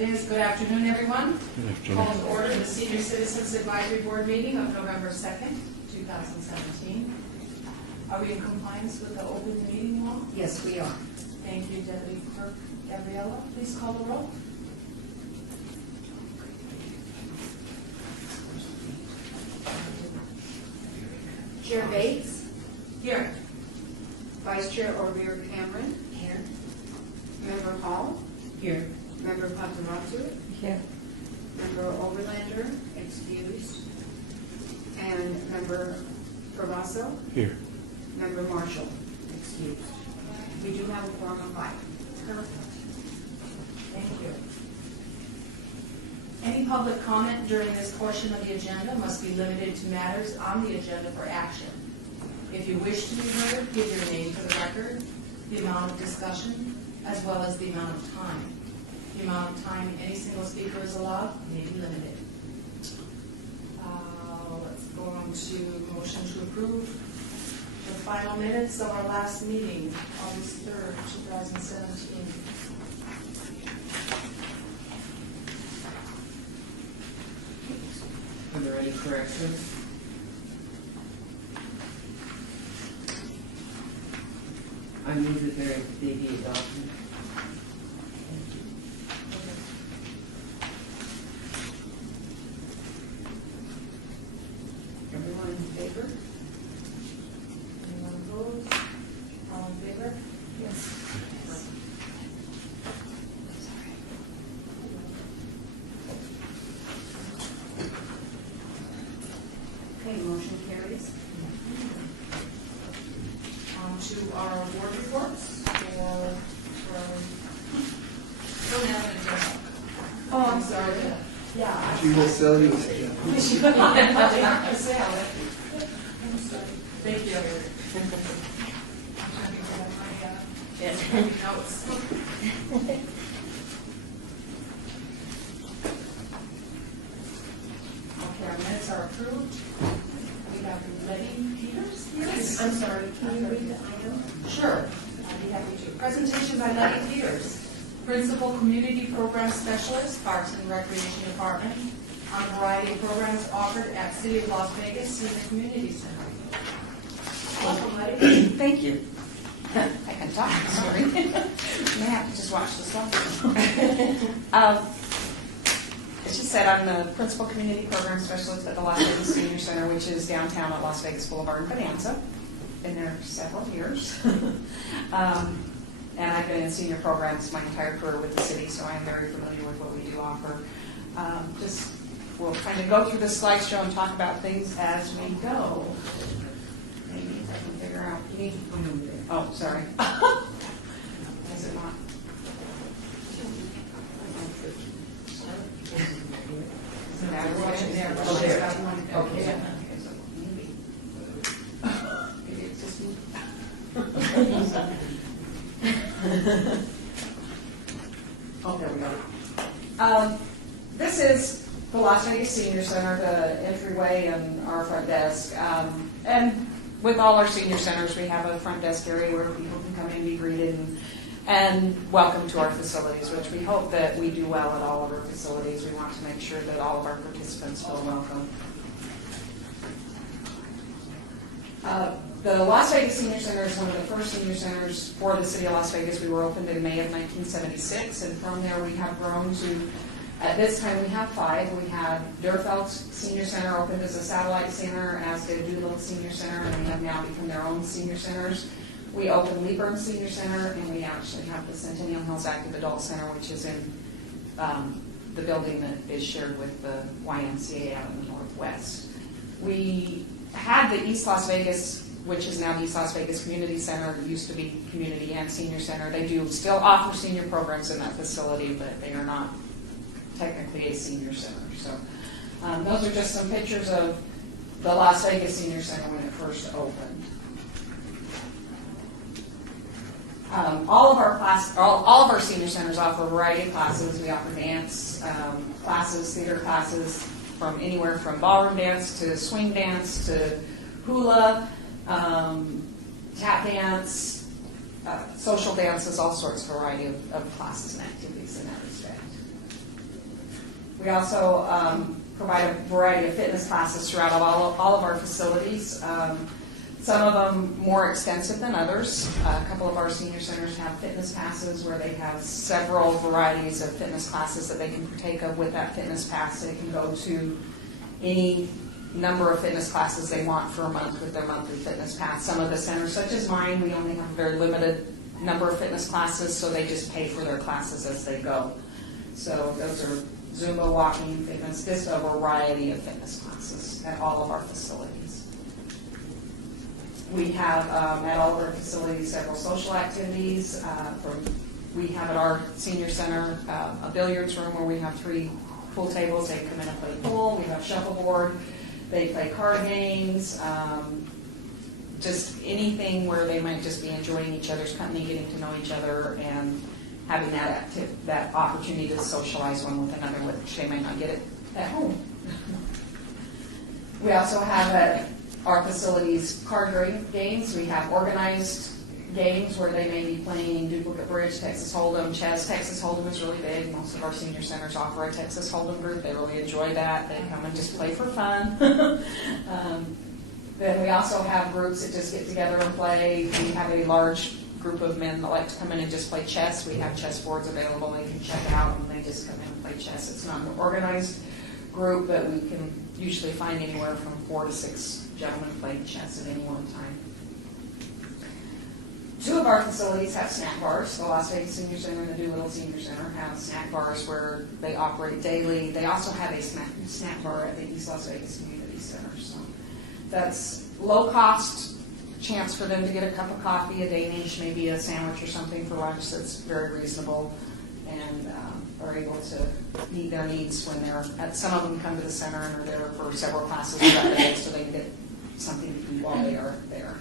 it is. Good afternoon, everyone. Good afternoon. Call to order the Senior Citizens Advisory Board meeting of November 2nd, 2017. Are we in compliance with the open meeting law? Yes, we are. Thank you, Deputy Clerk Gabriella. Please call the roll. Chair Bates, Here. Vice Chair O'Rear Cameron. Here. Member Hall. Here. Member Pataratu. Here. Member Overlander, excused. And Member Provaso. Here. Member Marshall, excused. We do have a quorum of 5. Perfect. Thank you. Any public comment during this portion of the agenda must be limited to matters on the agenda for action. If you wish to be heard, give your name for the record, the amount of discussion, as well as the amount of time. The amount of time any single speaker is allowed may be limited. Let's go on to motion to approve the final minutes of our last meeting, August 3rd, 2017. Are there any corrections? I move that they be adopted. Everyone in favor? Anyone opposed? All in favor? Yes. Okay, motion carries. On to our board reports. Don't have an agenda. Oh, I'm sorry. Yeah. She will sell you. Thank you. Notes. Okay, our minutes are approved. We have Letty Peters here. I'm sorry, can you read the item? Sure, I'd be happy to. Presentation by Letty Peters, Principal Community Program Specialist, Parks and Recreation Department, on a variety of programs offered at City of Las Vegas Civic Community Center. Welcome, Letty. Thank you. I can talk, sorry. May have to just watch the stuff. As she said, I'm the Principal Community Program Specialist at the Las Vegas Senior Center, which is downtown at Las Vegas Boulevard and Bonanza. Been there several years. And I've been in senior programs my entire career with the city, so I'm very familiar with what we do offer. We'll kind of go through the slideshow and talk about things as we go. Maybe if I can figure out. You need to put them there. Oh, sorry. Is it not? Oh, there. Okay. Maybe it's just me. Oh, there we go. This is the Las Vegas Senior Center, the entryway and our front desk. And with all our senior centers, we have a front desk area where people can come in, be greeted, and welcome to our facilities, which we hope that we do well at all of our facilities. We want to make sure that all of our participants feel welcome. The Las Vegas Senior Center is one of the first senior centers for the city of Las Vegas. We were opened in May of 1976, and from there we have grown to, at this time we have 5. We have Durfeld Senior Center opened as a satellite center, as did Doolittle Senior Center, and they have now become their own senior centers. We opened Leeburn Senior Center, and we actually have the Centennial Hills Active Adult Center, which is in the building that is shared with the YMCA out in the Northwest. We had the East Las Vegas, which is now the East Las Vegas Community Center. It used to be Community and Senior Center. They do still offer senior programs in that facility, but they are not technically a senior center. So those are just some pictures of the Las Vegas Senior Center when it first opened. All of our senior centers offer a variety of classes. We offer dance classes, theater classes, from anywhere from ballroom dance to swing dance to hula, tap dance, social dances, all sorts of variety of classes and activities in that respect. We also provide a variety of fitness classes throughout all of our facilities. Some of them more extensive than others. A couple of our senior centers have fitness passes where they have several varieties of fitness classes that they can partake of with that fitness pass. They can go to any number of fitness classes they want for a month with their monthly fitness pass. Some of the centers, such as mine, we only have a very limited number of fitness classes, so they just pay for their classes as they go. So those are Zumba, walking, fitness, just a variety of fitness classes at all of our facilities. We have at all of our facilities several social activities. We have at our senior center a billiards room where we have 3 pool tables. They come in and play pool. We have shuffleboard. They play card games. Just anything where they might just be enjoying each other's company, getting to know each other, and having that opportunity to socialize one with another, which they might not get it at home. We also have at our facilities card games. We have organized games where they may be playing duplicate bridge, Texas Hold'em, chess. Texas Hold'em is really big. Most of our senior centers offer a Texas Hold'em group. They really enjoy that. They come and just play for fun. Then we also have groups that just get together and play. We have a large group of men that like to come in and just play chess. We have chess boards available. They can check out and they just come in and play chess. It's not an organized group, but we can usually find anywhere from 4 to 6 gentlemen playing chess at any one time. 2 of our facilities have snack bars. The Las Vegas Senior Center and the Doolittle Senior Center have snack bars where they operate daily. They also have a snack bar at the East Las Vegas Community Center. So that's low cost chance for them to get a cup of coffee, a Danish, maybe a sandwich or something for lunch that's very reasonable, and are able to meet their needs when they're at. Some of them come to the center and are there for several classes throughout the day, so they can get something to eat while they are there.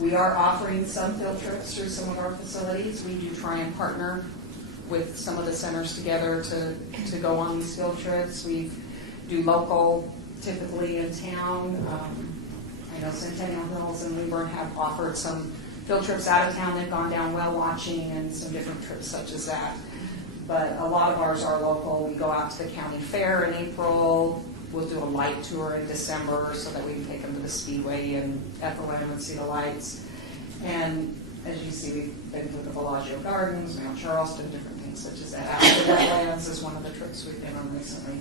We are offering some field trips through some of our facilities. We do try and partner with some of the centers together to go on these field trips. We do local, typically in town. I know Centennial Hills and Leyburn have offered some field trips out of town. They've gone down whale watching and some different trips such as that. But a lot of ours are local. We go out to the county fair in April. We'll do a light tour in December so that we can take them to the Speedway and FOM and see the lights. And as you see, we've been to the Bellagio Gardens, Mount Charleston, different things such as that. Out to the wetlands is one of the trips we've been on recently.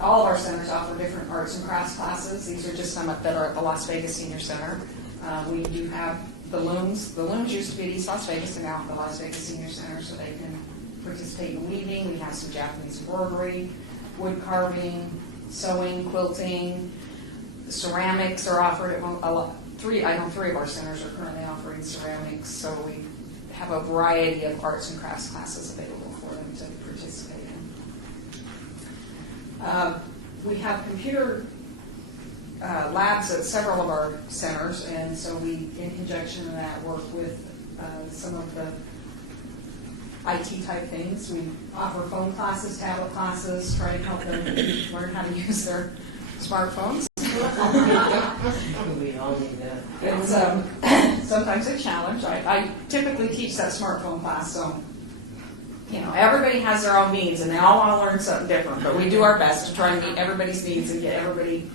All of our centers offer different arts and crafts classes. These are just some that are at the Las Vegas Senior Center. We do have the looms. The looms used to be at East Las Vegas and now at the Las Vegas Senior Center, so they can participate in weaving. We have some Japanese embroidery, wood carving, sewing, quilting. The ceramics are offered at 3 of our centers are currently offering ceramics, so we have a variety of arts and crafts classes available for them to participate in. We have computer labs at several of our centers, and so we, in conjunction with that, work with some of the IT type things. We offer phone classes, tablet classes, try to help them learn how to use their smartphones. We all need that. It's sometimes a challenge. I typically teach that smartphone class, so everybody has their own needs and they all want to learn something different, but we do our best to try and meet everybody's needs and get everybody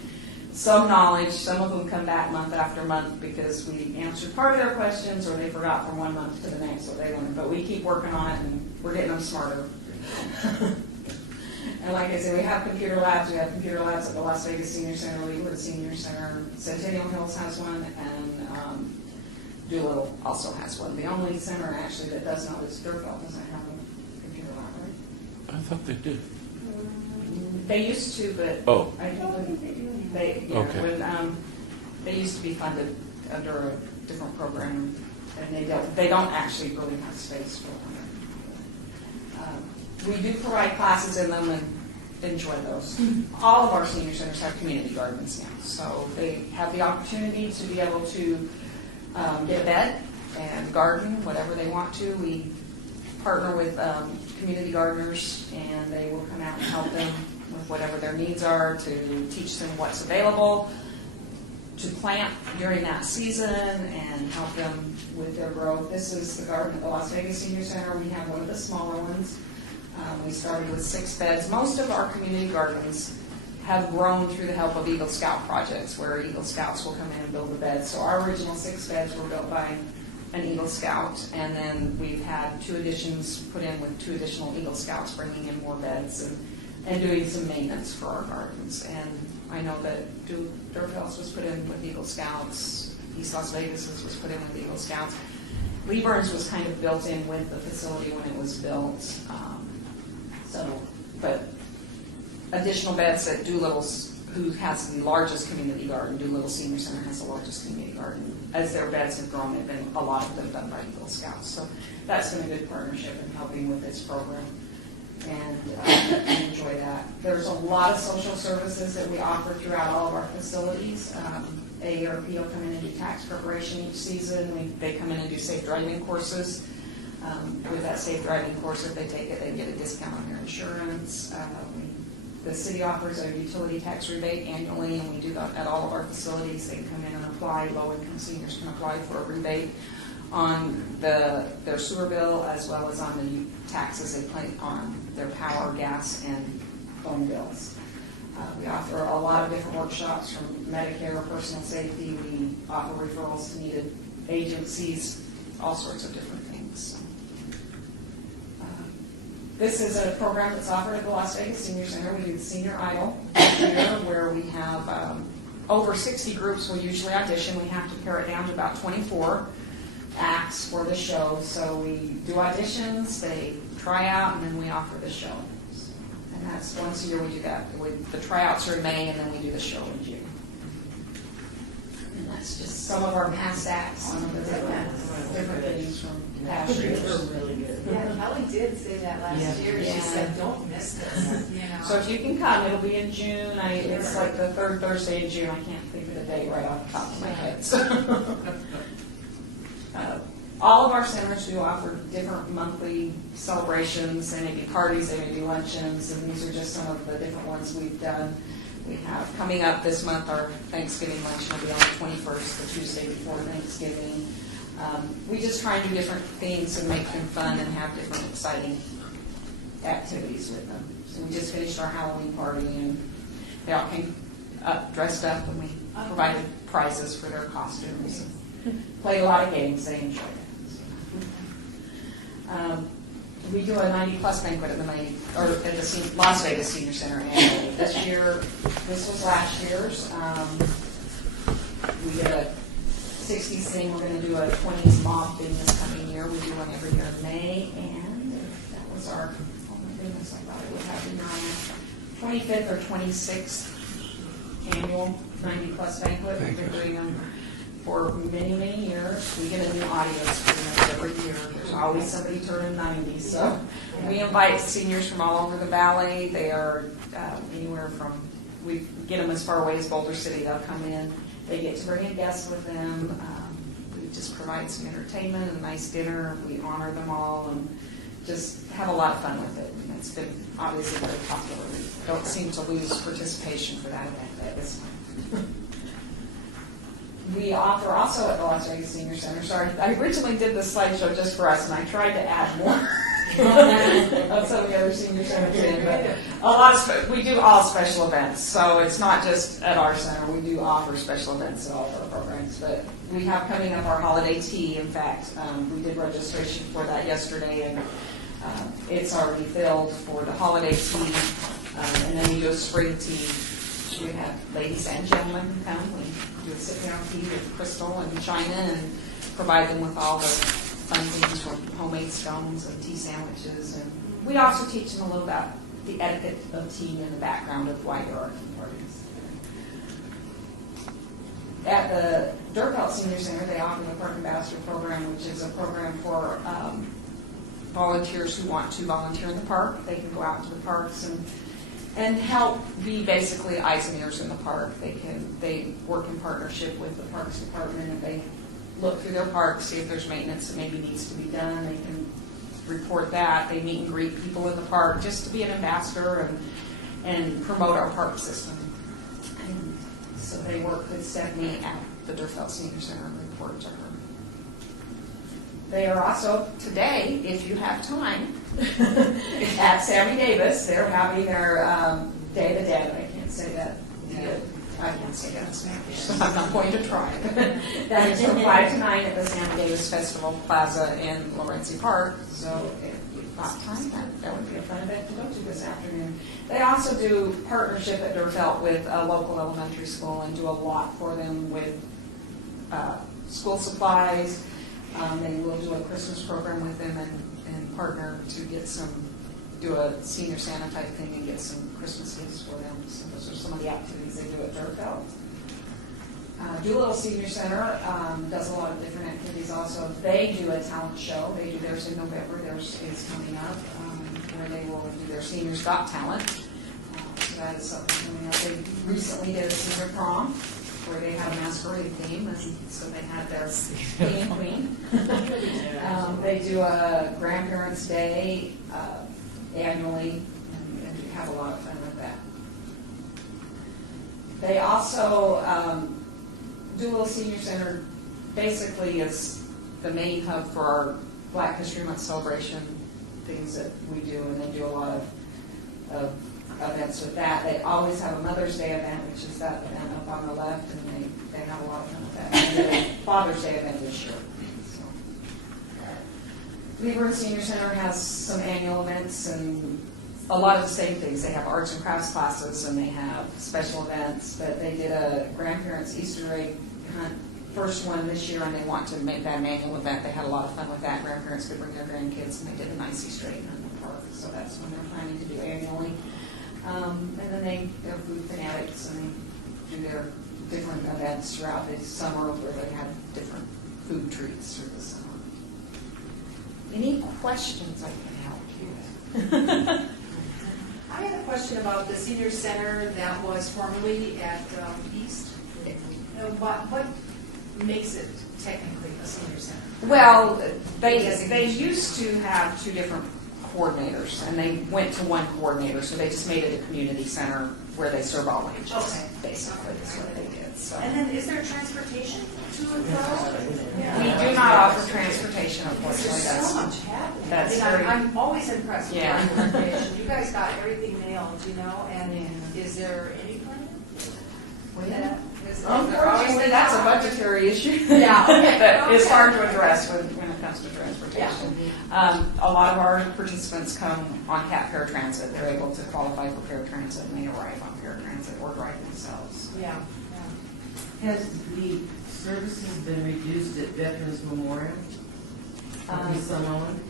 some knowledge. Some of them come back month after month because we answered part of their questions or they forgot from one month to the next what they learned, but we keep working on it and we're getting them smarter. And like I said, we have computer labs. We have computer labs at the Las Vegas Senior Center, Leawood Senior Center, Centennial Hills has one, and Doolittle also has one. The only center actually that does not is Durfeld doesn't have a computer lab, right? I thought they did. They used to, but Oh. I think they used to be funded under a different program, and they don't actually really have space for them. We do provide classes in them and enjoy those. All of our senior centers have community gardens now, so they have the opportunity to be able to get a bed and garden whatever they want to. We partner with community gardeners, and they will come out and help them with whatever their needs are to teach them what's available. to plant during that season and help them with their growth. This is the garden at the Las Vegas Senior Center. We have one of the smaller ones. We started with 6 beds. Most of our community gardens have grown through the help of Eagle Scout projects, where Eagle Scouts will come in and build the beds. So our original 6 beds were built by an Eagle Scout, and then we've had 2 additions put in with 2 additional Eagle Scouts, bringing in more beds and doing some maintenance for our gardens. And I know that Durfels was put in with Eagle Scouts, East Las Vegas was put in with Eagle Scouts. Lee Burns was kind of built in with the facility when it was built. But additional beds at Doolittle's, who has the largest community garden, Doolittle Senior Center has the largest community garden. As their beds have grown, they've been a lot of them done by Eagle Scouts. So that's been a good partnership in helping with this program. And I enjoy that. There's a lot of social services that we offer throughout all of our facilities. AARP will come in and do tax preparation each season. They come in and do safe driving courses. With that safe driving course, if they take it, they get a discount on their insurance. The city offers a utility tax rebate annually, and we do that at all of our facilities. They can come in and apply. Low-income seniors can apply for a rebate on their sewer bill, as well as on the taxes they pay on their power, gas, and phone bills. We offer a lot of different workshops, from Medicare, personal safety. We offer referrals to needed agencies, all sorts of different things. This is a program that's offered at the Las Vegas Senior Center. We do the Senior Idol here, where we have over 60 groups will usually audition. We have to pare it down to about 24 acts for the show. So we do auditions, they try out, and then we offer the show. And that's once a year we do that. The tryouts are in May, and then we do the show in June. And that's just some of our past acts, some of the different things from past years. Really good. Yeah, Kelly did say that last year. She said, "Don't miss this." You know. So if you can come, it'll be in June. It's like the 3rd Thursday in June. I can't think of the date right off the top of my head. So. All of our centers do offer different monthly celebrations. They may be parties, they may be luncheons, and these are just some of the different ones we've done. We have coming up this month, our Thanksgiving luncheon will be on the 21st, the Tuesday before Thanksgiving. We just try and do different things and make them fun and have different exciting activities with them. So we just finished our Halloween party, and they all came up dressed up, and we provided prizes for their costumes. Played a lot of games. They enjoyed it. We do a 90-plus banquet at the Las Vegas Senior Center annually. This was last year's. We did a 60s thing. We're going to do a 20s mob thing this coming year. We do one every year in May, and that was our, oh my goodness, I thought it would have been our 25th or 26th annual 90-plus banquet. We've been doing them for many, many years. We get a new audience pretty much every year. There's always somebody turning 90. So we invite seniors from all over the valley. They are anywhere from, we get them as far away as Boulder City. They'll come in. They get to bring a guest with them. We just provide some entertainment and a nice dinner. We honor them all and just have a lot of fun with it. And it's been obviously very popular. We don't seem to lose participation for that event at this time. We offer also at the Las Vegas Senior Center. Sorry, I originally did this slideshow just for us, and I tried to add more of some of the other senior centers in. But we do all special events, so it's not just at our center. We do offer special events at all of our programs. But we have coming up our holiday tea. In fact, we did registration for that yesterday, and it's already filled for the holiday tea. And then we do a spring tea. We have ladies and gentlemen who come. We do a sit-down tea with Crystal and China and provide them with all the fun things from homemade scones and tea sandwiches. And we also teach them a little about the etiquette of tea and the background of why there are tea parties. At the Durfelt Senior Center, they offer the Park Ambassador Program, which is a program for volunteers who want to volunteer in the park. They can go out to the parks and help be basically eyes and ears in the park. They work in partnership with the Parks Department, and they look through their parks, see if there's maintenance that maybe needs to be done. They can report that. They meet and greet people in the park just to be an ambassador and promote our park system. And so they work with Stephanie at the Durfeld Senior Center and report to her. They are also, today, if you have time, at Sammy Davis. They're having their Day of the Dead. I can't say that. I can't say that in Spanish, so I'm not going to try. That is from 5 to 9 at the Sammy Davis Festival Plaza in Lorenzi Park. So if you've got time, that would be a fun event to go to this afternoon. They also do partnership at Durfeld with a local elementary school and do a lot for them with school supplies. They will do a Christmas program with them and partner to get do a senior Santa type thing and get some Christmas gifts for them. So those are some of the activities they do at Durfeld. Doolittle Senior Center does a lot of different activities also. They do a talent show. They do theirs in November. Theirs is coming up where they will do their Seniors Got Talent. So that is something coming up. They recently did a senior prom where they had a masquerade theme, and so they had their king and queen. They do a Grandparents' Day annually, and have a lot of fun with that. They also, Doolittle Senior Center basically is the main hub for our Black History Month celebration things that we do, and they do a lot of events with that. They always have a Mother's Day event, which is that event up on the left, and they have a lot of fun with that. And they did a Father's Day event this year. So, Lieber Senior Center has some annual events and a lot of the same things. They have arts and crafts classes and they have special events. But they did a grandparents' Easter egg hunt, first one this year, and they want to make that an annual event. They had a lot of fun with that. Grandparents could bring their grandkids, and they did a nice Easter egg hunt in the park. So that's what they're planning to do annually. And then they're food fanatics, and they do their different events throughout the summer where they have different food treats through the summer. Any questions I can help you with? I had a question about the senior center that was formerly at East. What makes it technically a senior center? Well, they used to have two different coordinators, and they went to one coordinator, so they just made it a community center where they serve all ages. Okay. Basically, is what they did. So. And then is there transportation to and from? We do not offer transportation, unfortunately. There's so much happening. That's I mean, very- I'm always impressed with Yeah. your organization. You guys got everything nailed, and is there any plan? Unfortunately, that's a budgetary issue. Yeah, okay. That is Okay. hard to address when it comes to transportation. A lot of our participants come on CAT Paratransit. They're able to qualify for paratransit, and they arrive on paratransit or drive themselves. Yeah. Has the services been reduced at Veterans Memorial? Samoan?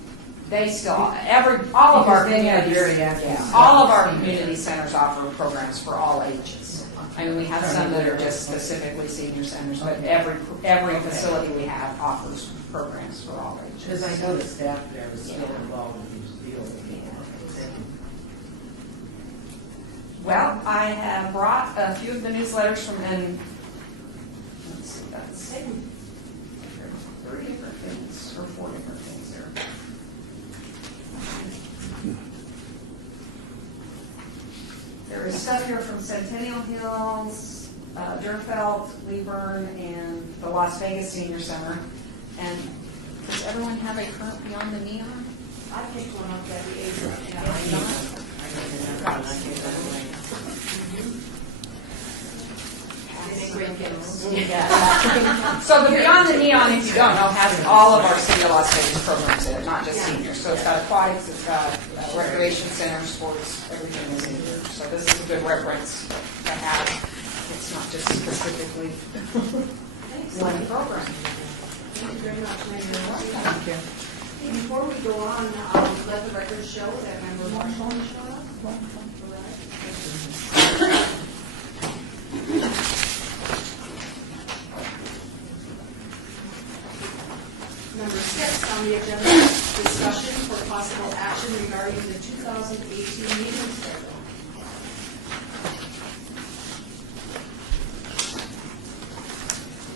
They still, all of our Because they have communities, very active yeah, staff. all of our community centers offer programs for all ages. I mean, we have some that are just specifically senior centers, but every facility we have offers programs for all ages. Because I know the staff there is still involved in these deals. Well, I have brought a few of the newsletters from, and let's see, that's 3 different things, or 4 different things there. There is stuff here from Centennial Hills, Durfeld, Levern, and the Las Vegas Senior Center. And does everyone have a current Beyond the Neon? I picked one up that we ate. They make great gifts. Yeah. So the Beyond the Neon, if you don't know, has all of our City of Las Vegas programs in it, not just seniors. So it's got aquatics, it's got recreation center, sports, everything is in here. So this is a good reference to have. It's not just specifically one program. Thank you very much. Thank you. Before we go on, let the record show that Member Marshall showed up. Number 6 on the agenda, discussion for possible action regarding the 2018 meeting schedule.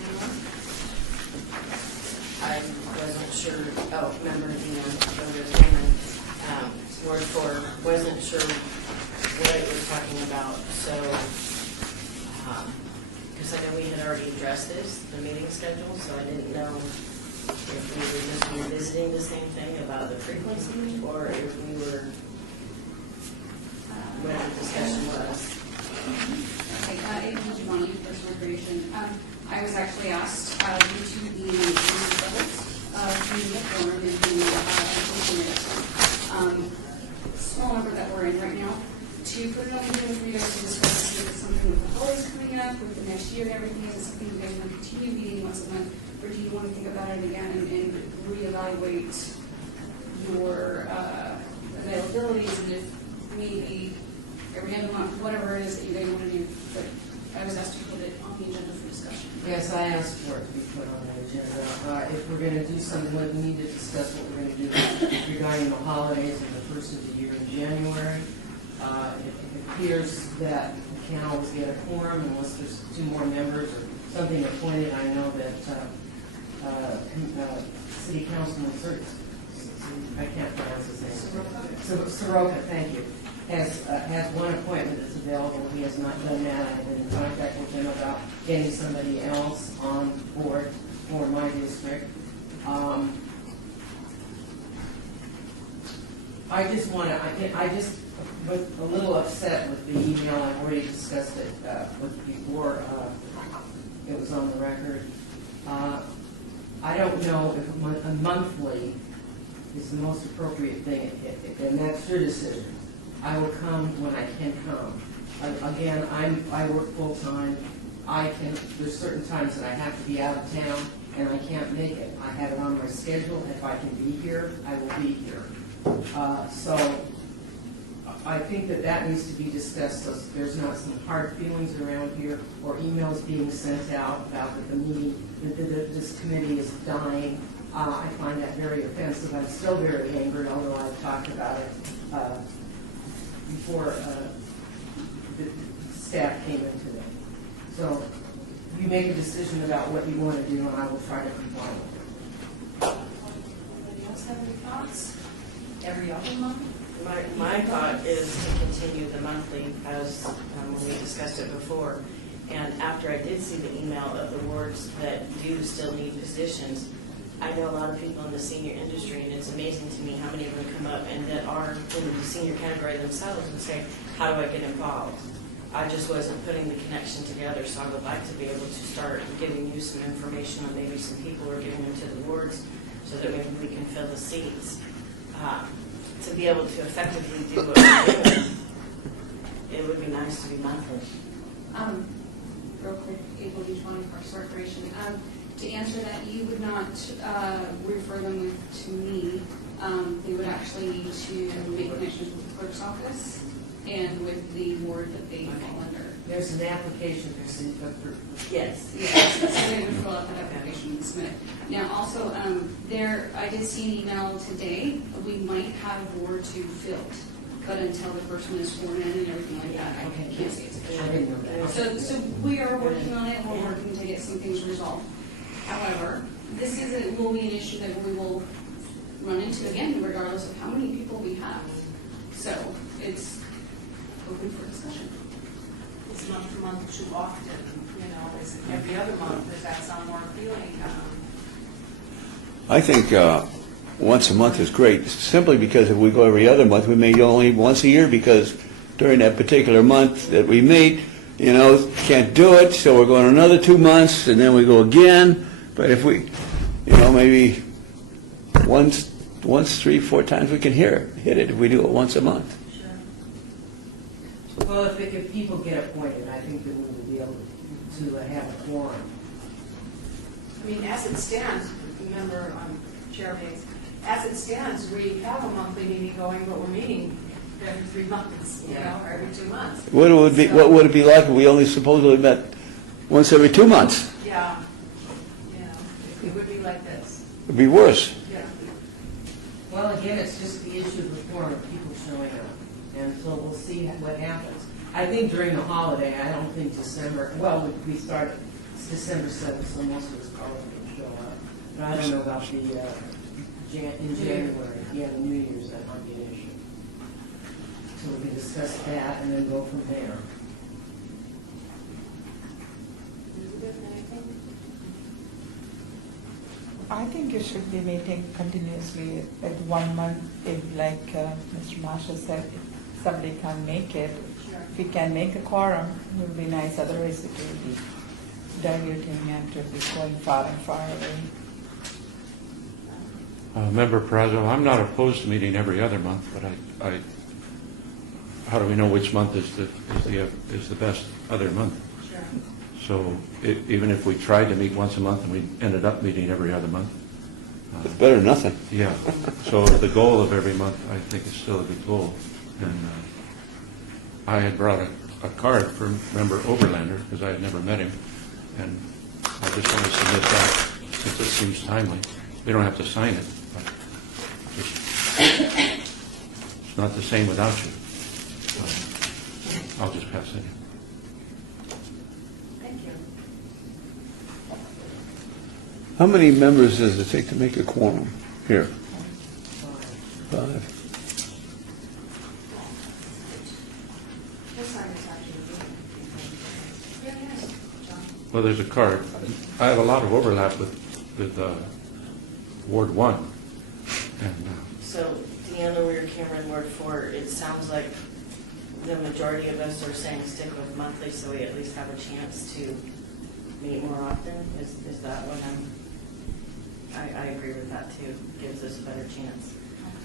Anyone? I wasn't sure, remember, word for, wasn't sure what it was talking about, so, because I know we had already addressed this, the meeting schedule, so I didn't know if we were just revisiting the same thing about the frequency, or if we were, what the discussion was. Okay, April Giovanni, First Recreation. I was actually asked due to the levels of the forum and the small number that we're in right now, to put it on the agenda for you guys to discuss if it's something with the holidays coming up, with the next year and everything. Is it something you guys want to continue meeting once a month, or do you want to think about it again and reevaluate your availabilities, and if maybe every other month, whatever it is that you guys want to do? But I was asked to put it on the agenda for discussion. Yes, I asked for it to be put on the agenda. If we're going to do something, we need to discuss what we're going to do regarding the holidays and the first of the year in January. It appears that we can't always get a quorum unless there's 2 more members or something appointed. I know that City Councilman, I can't pronounce his name. Soroka, thank you. Has one appointment that's available. He has not done that. I've been in contact with him about getting somebody else on board for my district. I just want to, I just was a little upset with the email. I've already discussed it before it was on the record. I don't know if a monthly is the most appropriate thing, and that's your decision. I will come when I can come. Again, I work full-time. There's certain times that I have to be out of town, and I can't make it. I have it on my schedule. If I can be here, I will be here. So I think that needs to be discussed, so there's not some hard feelings around here or emails being sent out about that the meeting, that this committee is dying. I find that very offensive. I'm still very angry, although I've talked about it before the staff came in today. So you make a decision about what you want to do, and I will try to comply with it. Anybody else have any thoughts? Every other month? My thought is to continue the monthly as when we discussed it before. And after I did see the email of the wards that do still need positions, I know a lot of people in the senior industry, and it's amazing to me how many of them come up and that are in the senior category themselves and say, how do I get involved? I just wasn't putting the connection together, so I would like to be able to start giving you some information on maybe some people who are giving them to the wards so that maybe we can fill the seats. To be able to effectively do what we're doing, it would be nice to be monthly. Real quick, April Giovanni, Parks and Recreation. To answer that, you would not refer them to me. They would actually need to make connections with the clerk's office and with the ward that they fall under. There's an application for city clerk. Yes. Yes, so they would fill out that application and submit it. Now, also, I did see an email today. We might have a board to fill, but until the person is sworn in and everything like that, I can't say it's official. I didn't know that. So we are working on it. We're working to get some things resolved. However, this will be an issue that we will run into again, regardless of how many people we have. So it's open for discussion. It's month to month too often, is it every other month? Does that sound more appealing? I think once a month is great, simply because if we go every other month, we may go only once a year, because during that particular month that we meet, can't do it, so we're going another 2 months, and then we go again. But if we, maybe once, 3, 4 times, we can hit it if we do it once a month. Sure. Well, if people get appointed, I think that we will be able to have a quorum. I mean, as it stands, remember, Chair Hayes, as it stands, we have a monthly meeting going, but we're meeting every 3 months, or every 2 months. What would it be like if we only supposedly met once every 2 months? Yeah. It would be like this. It'd be worse. Yeah. Well, again, it's just the issue of the quorum of people showing up, and so we'll see what happens. I think during the holiday, I don't think December, we started, it's December 7th, so most of us probably can show up. But I don't know about the, in January, the New Year's, that might be an issue. So we can discuss that and then go from there. I think you should be meeting continuously at 1 month, if like Mr. Marshall said, if somebody can't make it. If we can make a quorum, it would be nice, otherwise it will be diluting and it will be going far and far away. Member Peraza, I'm not opposed to meeting every other month, but how do we know which month is the best other month? Sure. So even if we tried to meet once a month and we ended up meeting every other month, It's better than nothing. yeah. So the goal of every month, I think, is still a good goal. And I had brought a card for Member Oberlander because I had never met him, and I just want to submit that since it seems timely. We don't have to sign it, but just, it's not the same without you. So I'll just pass it in. Thank you. How many members does it take to make a quorum here? 5. What sign is actually? Yeah, yes, John. Well, there's a card. I have a lot of overlap with Ward 1. And So Deanna Weir, Cameron, Ward 4, it sounds like the majority of us are saying stick with monthly so we at least have a chance to meet more often. Is that what I agree with that too. Gives us a better chance.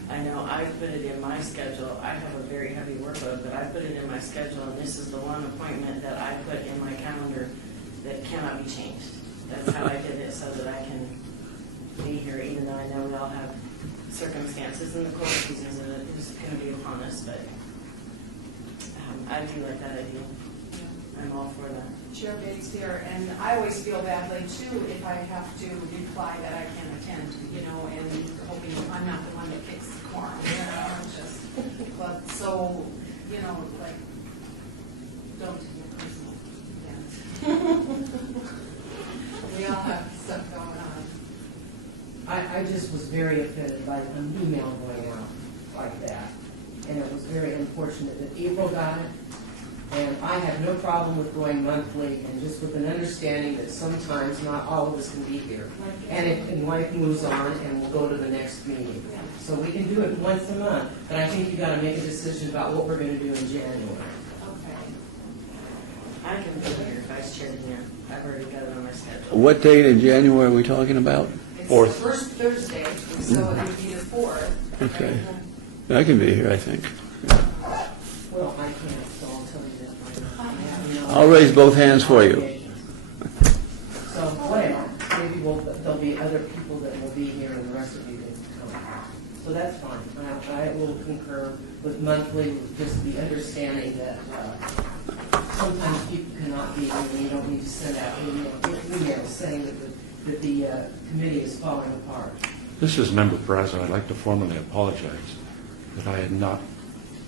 I know I put it in my schedule. I have a very heavy workload, but I put it in my schedule, and this is the one appointment that I put in my calendar that cannot be changed. That's how I did it, so that I can be here, even though I know we all have circumstances in the cold season that is going to be upon us, but I do like that idea. I'm all for that. Chair Bates here, and I always feel badly too if I have to reply that I can't attend, and hoping I'm not the one that kicks the quorum, but so, like, don't take it personal. We all have stuff going on. I just was very offended by an email going out like that. And it was very unfortunate that April got it. And I have no problem with going monthly, and just with an understanding that sometimes not all of us can be here. And life moves on, and we'll go to the next meeting. So we can do it once a month, but I think you got to make a decision about what we're going to do in January. I can be here, Vice Chair Deanna. I've already got it on my schedule. What date in January are we talking about? It's Fourth. the first Thursday, so it would be the 4th. Okay. I can be here, I think. Well, I can't, so I'll tell you that right now. I'll raise both hands for you. So, whatever, maybe there'll be other people that will be here and the rest of you can come. So that's fine. I will concur with monthly, with just the understanding that sometimes people cannot be here, and you don't need to send out emails saying that the committee is falling apart. this is Member Peraza. I'd like to formally apologize that I had not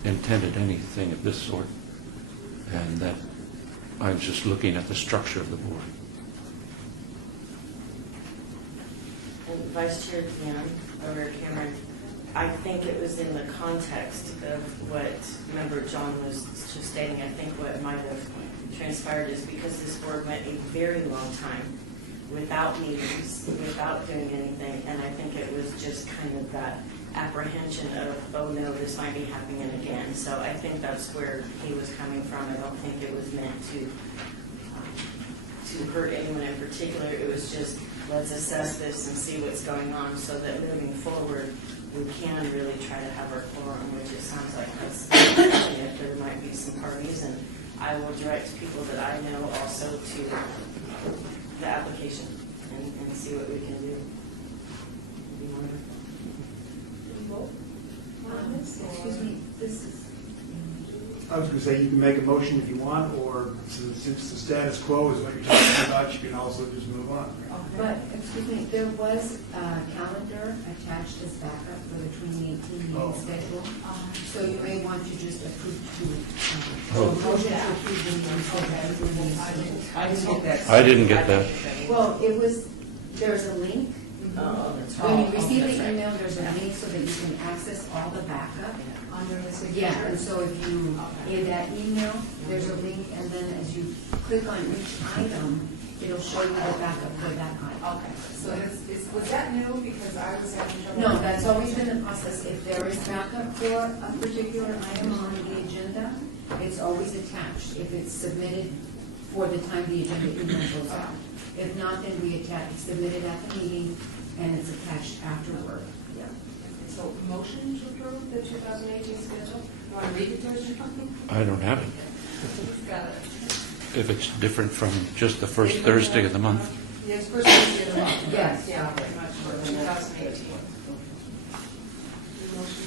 intended anything of this sort, and that I'm just looking at the structure of the board. And Vice Chair Deanna, over Cameron, I think it was in the context of what Member John was just stating. I think what might have transpired is because this board went a very long time without meetings, without doing anything, and I think it was just kind of that apprehension of, oh no, this might be happening again. So I think that's where he was coming from. I don't think it was meant to hurt anyone in particular. It was just, let's assess this and see what's going on so that moving forward, we can really try to have our quorum, which it sounds like that's if there might be some parties, and I will direct people that I know also to the application and see what we can do. It'd be wonderful. Excuse me, this is, I was going to say, you can make a motion if you want, or since the status quo is what you're talking about, you can also just move on. But, excuse me, there was a calendar attached as backup for the 2018 meeting schedule. So you may want to just approve motion to approve the meeting schedule. I didn't get that. I didn't get that. Well, there's a link. Oh, that's When you right. receive the email, there's a link so that you can access all the backup. Under the signature. Yeah, and so if you, in that email, there's a link, and then as you click on each item, It'll show you the backup for that item. Okay, so was that new, because I was having trouble? No, that's always been the process. If there is backup for a particular item on the agenda, it's always attached. If it's submitted for the time the agenda email goes out. If not, then we attach, submit it at the meeting, and it's attached afterward. Yeah. So motion to approve the 2018 schedule? You want to read it to us, John? I don't have it. Who's got it? If it's different from just the first Thursday of the month. Yes, first Thursday of the month. Yes. Yeah, pretty much for 2018. Motion.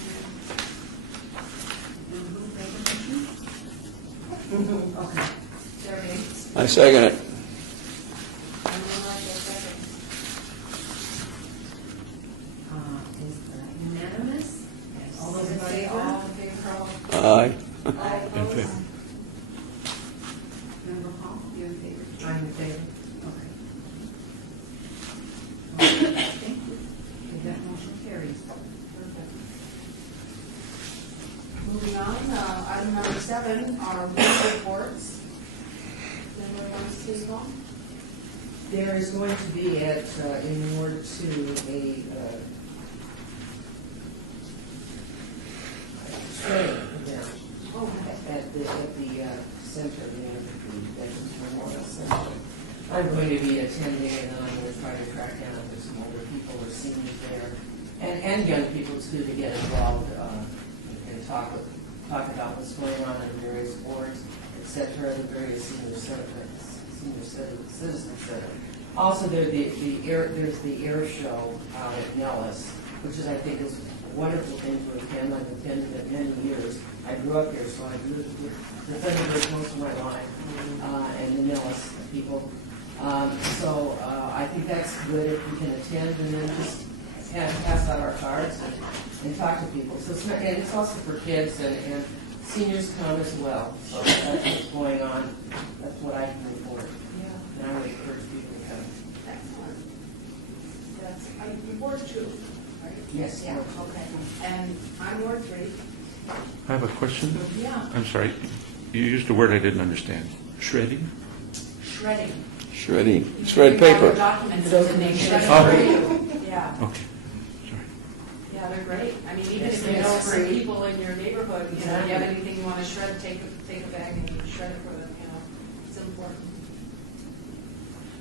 Okay. Jeremy? I second it. And then I guess second. Is that unanimous? All those in Everybody, favor? all in favor, Carl? Aye. All In opposed? favor. Member Hall, you in favor? I'm in favor. Okay. Thank you. Okay, that motion carries. Perfect. Moving on, item number 7 are board reports. Anyone want to take on? There is going to be in Ward 2, a training event Oh, at the center, the Veterans Memorial Center. I'm going to be attending, and then I'm going to try to track down if there's some older people or seniors there, and young people too, to get involved and talk about what's going on in the various boards, et cetera, the various senior citizen center. Also, there's the air show out at Nellis, which is, I think, is a wonderful thing to attend. I've attended it many years. I grew up here, so I've lived with the Thunderbirds most of my life, and the Nellis people. So I think that's good if we can attend and then just pass out our cards and talk to people. So it's not, and it's also for kids and seniors come as well. So that's what's going on. That's what I can report. yeah, And I would encourage people to come. excellent. That's, you're Ward 2, right? Yes. Yeah, okay. And I'm Ward 3. I have a question. Yeah. I'm sorry. You used a word I didn't understand. Shredding? Shredding. Shredding, shred paper. Documents and they shred it Oh. for you. Yeah, Okay. Sorry. yeah, they're great. I mean, even Yes, if you know it's some free. people in your neighborhood, you know, if you have anything you want to shred, take a bag and you shred it for them, you know. It's important.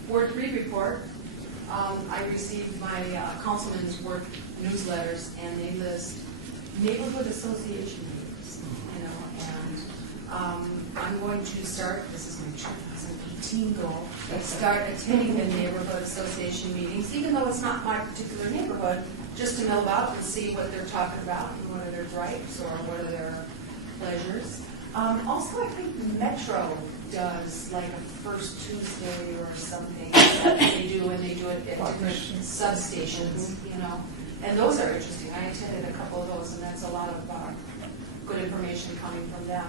Ward 3 report. I received my councilman's work newsletters, and they list neighborhood association meetings, you know, and I'm going to start, this is my 2018 goal, start attending the neighborhood association meetings, even though it's not my particular neighborhood, just to know about and see what they're talking about, and what are their gripes, or what are their pleasures. Also, I think Metro does like a first Tuesday or something that they do, and they do it at different substations, you know. And those are interesting. I attended a couple of those, and that's a lot of good information coming from them.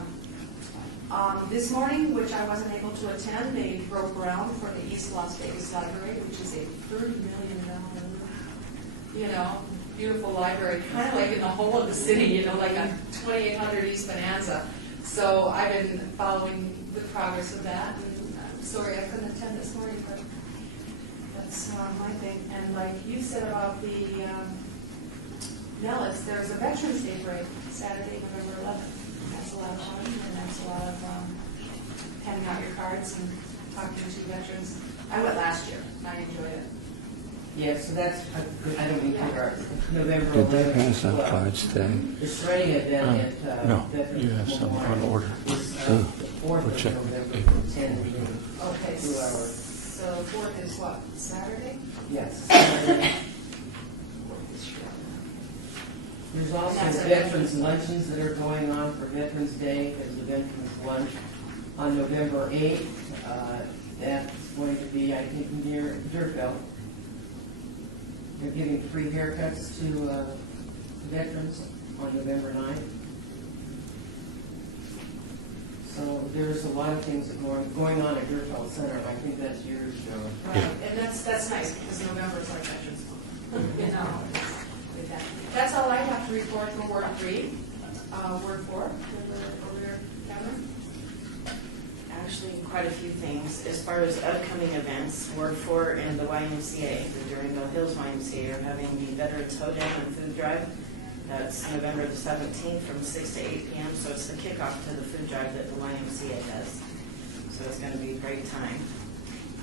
This morning, which I wasn't able to attend, they broke ground for the East Las Vegas Library, which is a $30 million, you know, beautiful library, kind of like in the whole of the city, you know, like on 2800 East Bonanza. So I've been following the progress of that, and I'm sorry I couldn't attend this morning, but that's my thing. And like you said about the Nellis, there's a Veterans Day parade Saturday, November 11th. That's a lot of fun, and that's a lot of handing out your cards and talking to veterans. I went last year, and I enjoyed it. Yeah, so that's, I don't mean to interrupt, November 11th. Did they pass out well, cards today? The shredding event at No, Veterans you have some Memorial on order. is Oh. the 4th We'll of check. November from 10 to noon. Okay, 2 hours. so 4th is what, Saturday? Yes. There's also That's the a- veterans luncheons that are going on for Veterans Day. There's the veterans lunch on November 8th. That's going to be, I think, near Deerfield. They're giving free haircuts to veterans on November 9th. So there's a lot of things that are going on at Deerfield Center. I think that's yours, Joe. Right, and that's nice, because November is like Veterans Month, you know. with that. That's all I have to report for Ward 3. Ward 4, over there, Cameron? Actually, quite a few things. As far as upcoming events, Ward 4 and the YMCA, the Durango Hills YMCA, are having the Veterans Hoedown and Food Drive. That's November the 17th from 6 to 8 p.m. So it's the kickoff to the food drive that the YMCA does. So it's going to be a great time.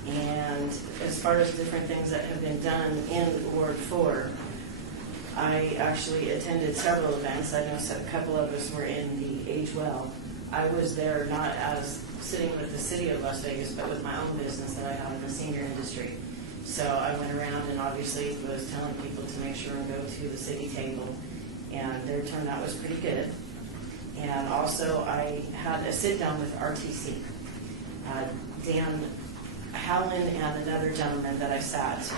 And as far as different things that have been done in Ward 4, I actually attended several events. I know a couple of us were in the Age Well. I was there not as sitting with the city of Las Vegas, but with my own business that I have in the senior industry. So I went around and obviously was telling people to make sure and go to the city table, and their turnout was pretty good. And also I had a sit down with RTC. Dan Howland and another gentleman that I sat.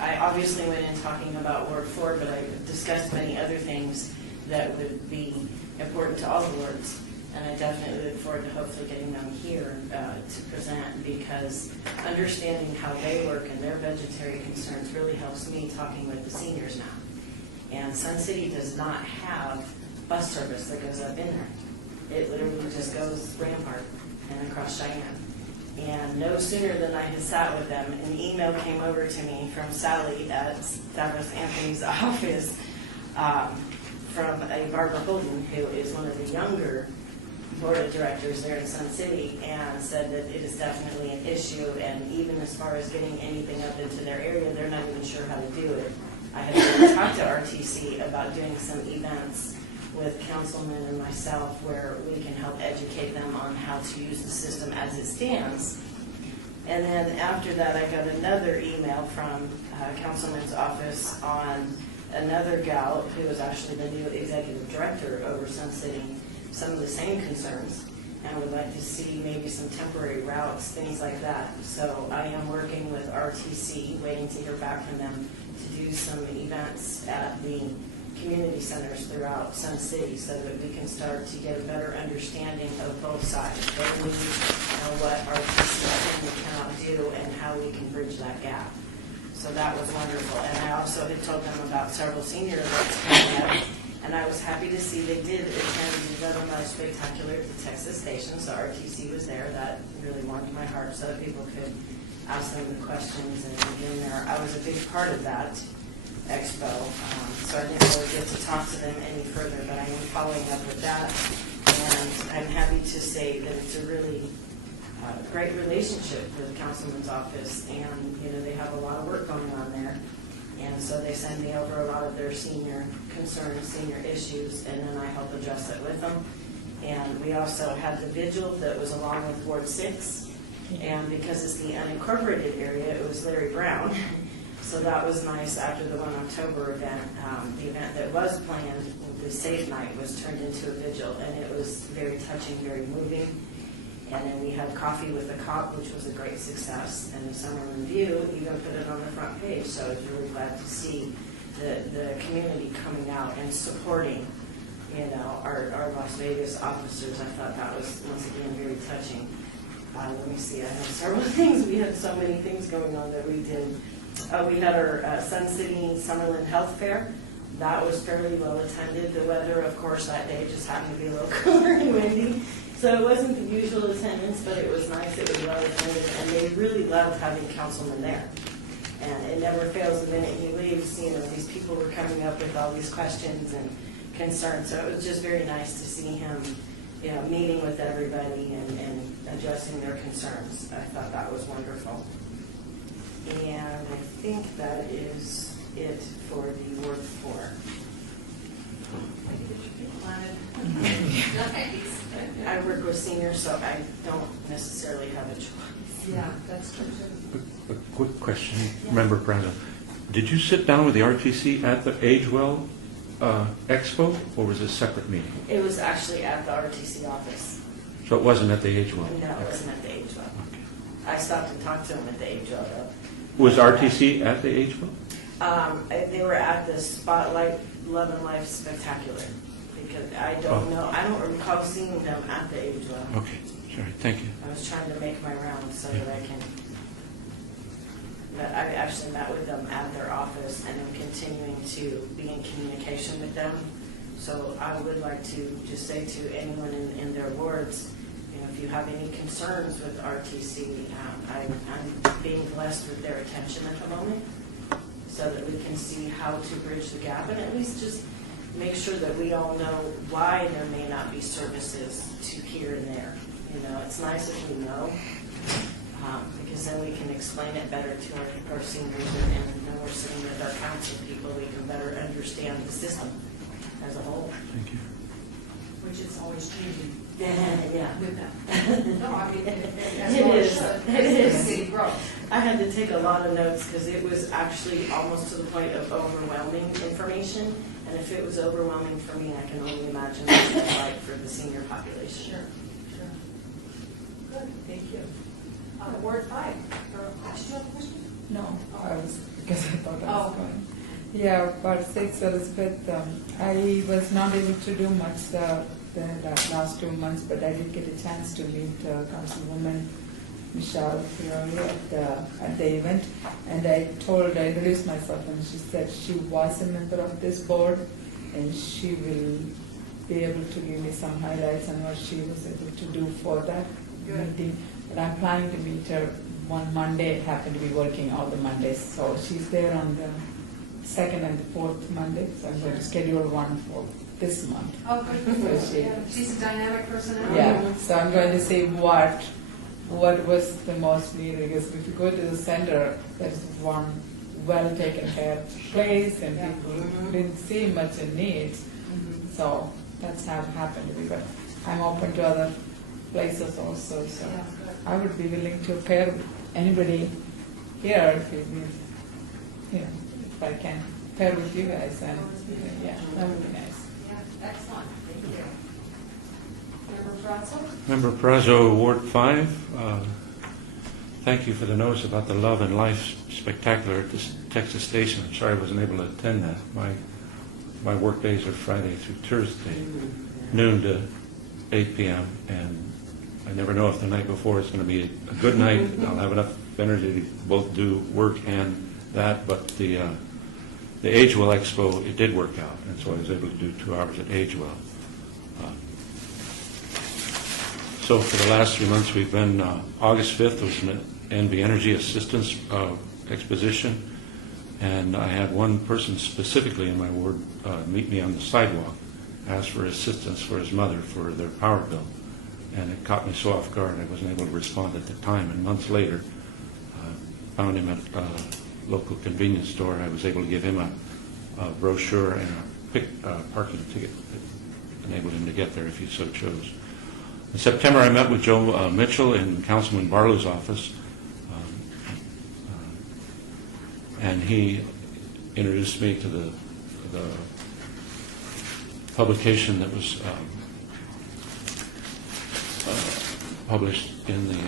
I obviously went in talking about Ward 4, but I discussed many other things that would be important to all the wards. And I definitely look forward to hopefully getting them here to present, because understanding how they work and their budgetary concerns really helps me talking with the seniors now. And Sun City does not have bus service that goes up in there. It literally just goes Rampart and across Cheyenne. And no sooner than I had sat with them, an email came over to me from Sally at Stavros Anthony's office from a Barbara Holden, who is one of the younger board of directors there in Sun City, and said that it is definitely an issue, and even as far as getting anything up into their area, they're not even sure how to do it. I had already talked to RTC about doing some events with councilmen and myself where we can help educate them on how to use the system as it stands. And then after that, I got another email from Councilman's office on another gal who is actually the new executive director over Sun City, some of the same concerns, and would like to see maybe some temporary routes, things like that. So I am working with RTC, waiting to hear back from them to do some events at the community centers throughout Sun City so that we can start to get a better understanding of both sides, what we need and what RTC can and cannot do, and how we can bridge that gap. So that was wonderful. And I also had told them about several senior events coming up, and I was happy to see they did attend the Veteran Life Spectacular at the Texas Station, so RTC was there. That really warmed my heart so that people could ask them the questions and get in there. I was a big part of that expo, so I didn't really get to talk to them any further, but I am following up with that, and I'm happy to say that it's a really great relationship with the councilman's office, and they have a lot of work going on there, and so they send me over a lot of their senior concerns, senior issues, and then I help address it with them. And we also had the vigil that was along with Ward 6, and because it's the unincorporated area, it was Larry Brown. So that was nice. After the 1 October event, the event that was planned, the Safe Night, was turned into a vigil, and it was very touching, very moving. And then we had Coffee with the Cop, which was a great success. And the Summerlin Review even put it on the front page, so I was really glad to see the community coming out and supporting, our Las Vegas officers. I thought that was, once again, very touching. Let me see, I have several things. We had so many things going on that we did. We had our Sun City Summerlin Health Fair. That was fairly well attended. The weather, of course, that day just happened to be a little cooler and windy. So it wasn't the usual attendance, but it was nice. It was well attended, and they really loved having councilmen there. And it never fails the minute he leaves. These people were coming up with all these questions and concerns. So it was just very nice to see him, meeting with everybody and addressing their concerns. I thought that was wonderful. And I think that is it for the Ward 4. I work with seniors, so I don't necessarily have a choice. Yeah, that's true. A quick question, Member Brown. Did you sit down with the RTC at the Agewell Expo, or was it a separate meeting? It was actually at the RTC office. So it wasn't at the Agewell? No, it wasn't at the Agewell. I stopped and talked to them at the Agewell, though. Was RTC at the Agewell? They were at the Spotlight Love and Life Spectacular, because I don't know, I don't recall seeing them at the Agewell. Okay, sorry, thank you. I was trying to make my rounds so that I can, but I actually met with them at their office, and I'm continuing to be in communication with them. So I would like to just say to anyone in their wards, if you have any concerns with RTC, I'm being blessed with their attention at the moment, so that we can see how to bridge the gap, and at least just make sure that we all know why there may not be services to here and there. It's nice if we know, because then we can explain it better to our seniors, and when we're sitting with our council people, we can better understand the system as a whole. Thank you. Which is always changing Yeah. with them. No, I mean, that's It all is. should. It is. As the city grows. I had to take a lot of notes because it was actually almost to the point of overwhelming information. And if it was overwhelming for me, I can only imagine what it's like for the senior population. Sure. Good, thank you. Ward 5, did you have a question? No, I was, because I thought I was Oh. going. Yeah, Ward 6, Elizabeth, I was not able to do much the last 2 months, but I did get a chance to meet Councilwoman Michelle Fiore at the event, and I introduced myself, and she said she was a member of this board, and she will be able to give me some highlights on what she was able to do for that meeting. And I'm planning to meet her one Monday. I happen to be working all the Mondays, so she's there on the 2nd and the 4th Monday, so I'm going to schedule one for this month. Oh, good. So she- Yeah, she's a dynamic personality. Yeah, so I'm going to see what was the most needed, because if you go to the center, there's one well taken care of place, and Yeah. people didn't see much in needs. So that's how it happened to be, but I'm open to other places also, so Yeah, good. I would be willing to pair with anybody here if if I can pair with you guys, and yeah, that would be nice. Yeah, excellent, thank you. Member Frazzo? Member Prezzo, Ward 5, thank you for the notice about the Love and Life Spectacular at the Texas Station. I'm sorry I wasn't able to attend that. My work days are Friday through Thursday, noon to 8 p.m., and I never know if the night before is going to be a good night. I'll have enough energy to both do work and that, but the Agewell Expo, it did work out, and so I was able to do 2 hours at Agewell. So for the last 3 months, we've been, August 5th was an NV Energy Assistance Exposition, and I had one person specifically in my ward meet me on the sidewalk, ask for assistance for his mother for their power bill, and it caught me so off guard I wasn't able to respond at the time, and months later, found him at a local convenience store. I was able to give him a brochure and a parking ticket that enabled him to get there if he so chose. In September, I met with Joe Mitchell in Councilman Barlow's office, and he introduced me to the publication that was published in the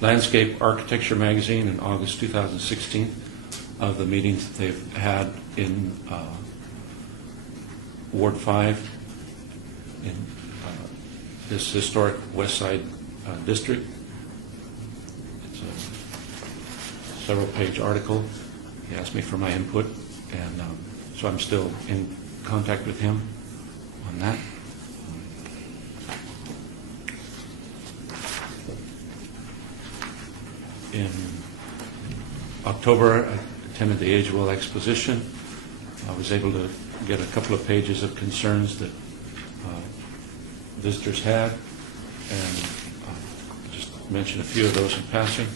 Landscape Architecture magazine in August 2016 of the meetings that they've had in Ward 5 in this historic West Side district. It's a several-page article. He asked me for my input, and so I'm still in contact with him on that. In October, I attended the Agewell Exposition. I was able to get a couple of pages of concerns that visitors had, and just mention a few of those in passing.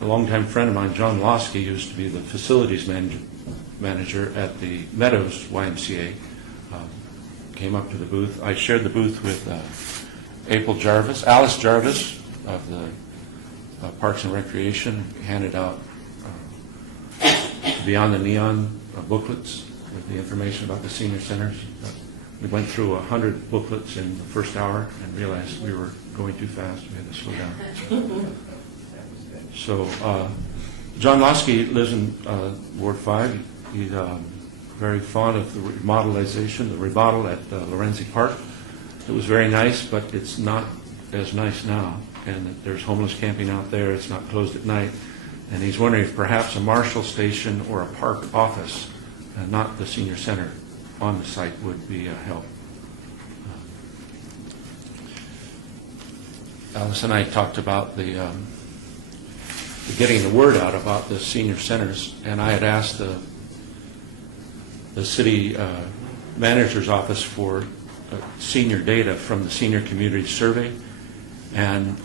A longtime friend of mine, John Losky, used to be the facilities manager at the Meadows YMCA, came up to the booth. I shared the booth with Alice Jarvis of the Parks and Recreation, handed out Beyond the Neon booklets with the information about the senior centers. We went through 100 booklets in the first hour and realized we were going too fast. We had to slow down. So John Losky lives in Ward 5. He's very fond of the the remodel at Lorenzi Park. It was very nice, but it's not as nice now. And there's homeless camping out there. It's not closed at night. And he's wondering if perhaps a marshal station or a park office and not the senior center on the site would be a help. Alice and I talked about the getting the word out about the senior centers, and I had asked the city manager's office for senior data from the senior community survey, and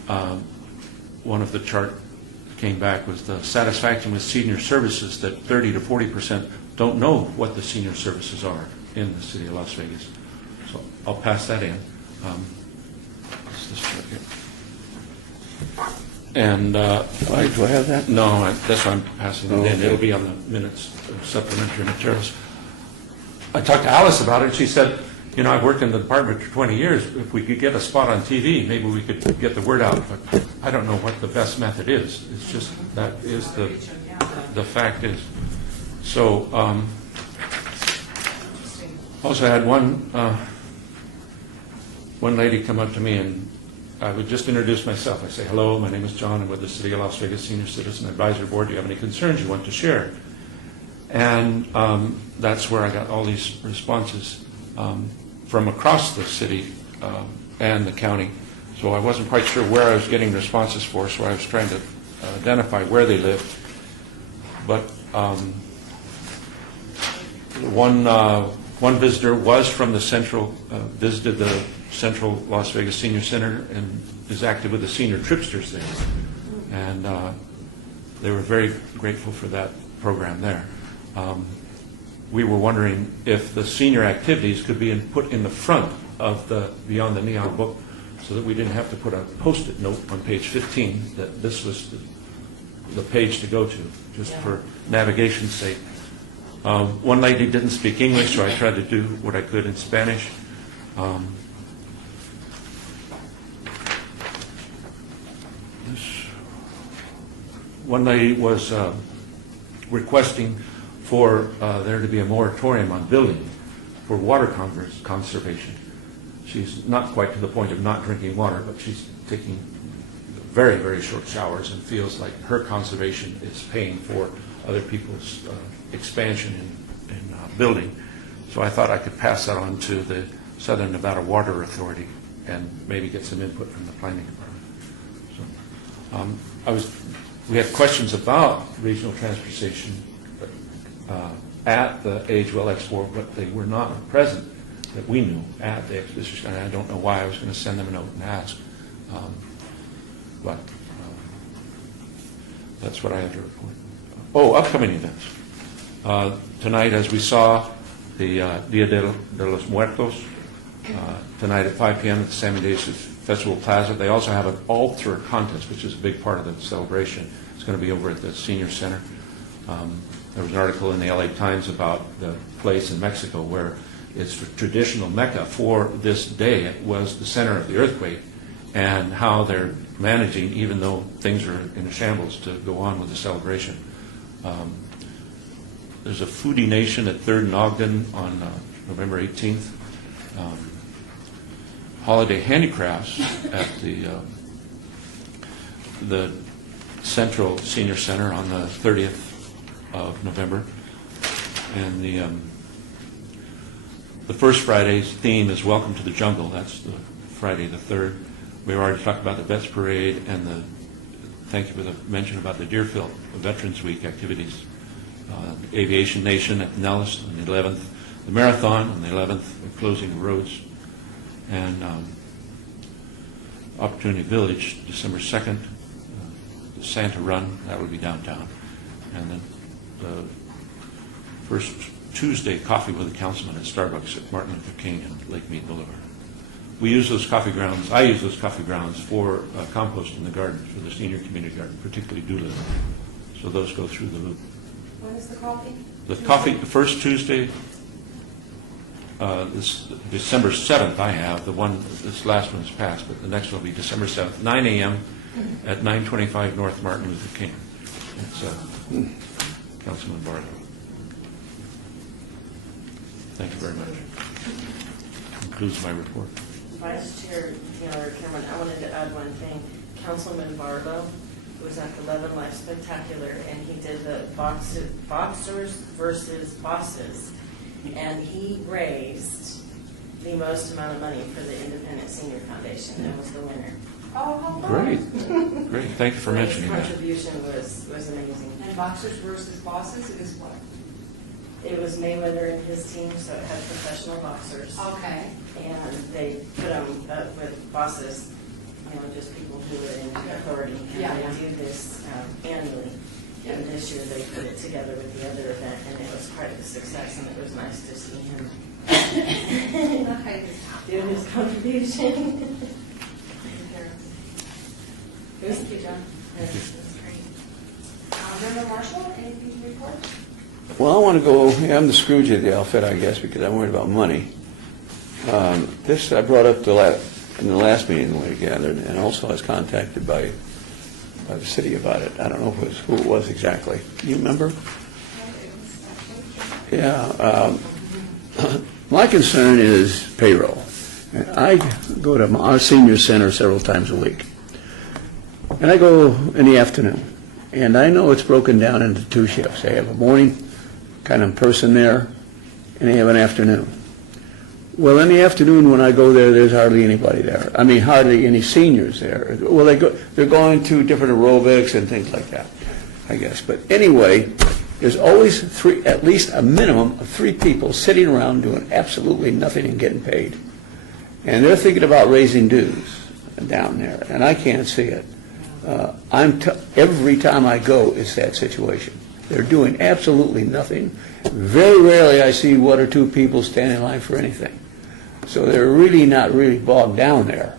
one of the chart came back was the satisfaction with senior services, that 30 to 40% don't know what the senior services are in the city of Las Vegas. So I'll pass that in. What's this chart here? And Do I have that? no, that's why I'm passing it in. Okay. It'll be on the minutes, supplementary materials. I talked to Alice about it, and she said, you know, I've worked in the department for 20 years. If we could get a spot on TV, maybe we could get the word out. But I don't know what the best method is. It's just, that is the fact is. So, also had one lady come up to me, and I would just introduce myself. I say, hello, my name is John. I'm with the City of Las Vegas Senior Citizen Advisory Board. Do you have any concerns you want to share? And that's where I got all these responses from across the city and the county. So I wasn't quite sure where I was getting responses for, so I was trying to identify where they lived. But one visitor was from the central, visited the Central Las Vegas Senior Center and is active with the senior tripsters there. And they were very grateful for that program there. We were wondering if the senior activities could be put in the front of the Beyond the Neon book, so that we didn't have to put a Post-it note on page 15 that this was the page to go to, just for navigation's sake. One lady didn't speak English, so I tried to do what I could in Spanish. One lady was requesting for there to be a moratorium on building for water conservation. She's not quite to the point of not drinking water, but she's taking very, very short showers and feels like her conservation is paying for other people's expansion in building. So I thought I could pass that on to the Southern Nevada Water Authority and maybe get some input from the planning department. So we had questions about regional transportation at the AHL Expo, but they were not present that we knew at the exposition. And I don't know why. I was going to send them a note and ask. But that's what I had to report. Oh, upcoming events. Tonight, as we saw, the Dia de los Muertos, tonight at 5 p.m. at the San Medeiros Festival Plaza. They also have an altar contest, which is a big part of the celebration. It's going to be over at the Senior Center. There was an article in the LA Times about the place in Mexico where its traditional Mecca for this day. It was the center of the earthquake, and how they're managing, even though things are in a shambles, to go on with the celebration. There's a Foodie Nation at 3rd and Ogden on November 18th. Holiday Handicrafts at the Central Senior Center on the 30th of November. And the first Friday's theme is Welcome to the Jungle. That's the Friday the 3rd. We've already talked about the Vets Parade and thank you for the mention about the Deerfield Veterans Week activities. The Aviation Nation at Nellis on the 11th. The Marathon on the 11th, the closing of roads. And Opportunity Village, December 2nd. The Santa Run, that will be downtown. And then the first Tuesday, Coffee with the Councilman at Starbucks at Martin Luther King and Lake Mead Boulevard. We use those coffee grounds, I use those coffee grounds for compost in the garden, for the senior community garden, particularly Doolittle. So those go through the loop. When is the coffee? The coffee, the first Tuesday, this December 7th I have, this last one's passed, but the next one will be December 7th, 9 a.m. at 925 North Martin Luther King. It's Councilman Barlow. Thank you very much. Concludes my report. Vice Chair Taylor Cameron, I wanted to add one thing. Councilman Barlow, was at the Love and Life Spectacular, and he did the boxers versus bosses, and he raised the most amount of money for the Independent Senior Foundation and was the winner. Oh, how fun. Great, great. Thank you for mentioning His that. contribution was amazing. And boxers versus bosses is what? It was Mayweather and his team, so it had professional boxers. Okay. And they put them up with bosses, you know, just people who were in authority. And Yeah. they do this annually. And this year they put it together with the other event, and it was quite a success, and it was nice to see him do his contribution. Thank you, John. That's great. Member Marshall, anything to report? Well, I want to go, I'm the Scrooge of the outfit, I guess, because I'm worried about money. This I brought up in the last meeting when we gathered, and also I was contacted by the city about it. I don't know who it was exactly. Do you remember? Yeah. My concern is payroll. I go to our senior center several times a week. And I go in the afternoon. And I know it's broken down into two shifts. They have a morning kind of person there, and they have an afternoon. Well, in the afternoon when I go there, there's hardly anybody there. I mean, hardly any seniors there. Well, they're going to different aerobics and things like that, I guess. But anyway, there's always at least a minimum of 3 people sitting around doing absolutely nothing and getting paid. And they're thinking about raising dues down there, and I can't see it. Every time I go, it's that situation. They're doing absolutely nothing. Very rarely I see 1 or 2 people stand in line for anything. So they're really not really bogged down there.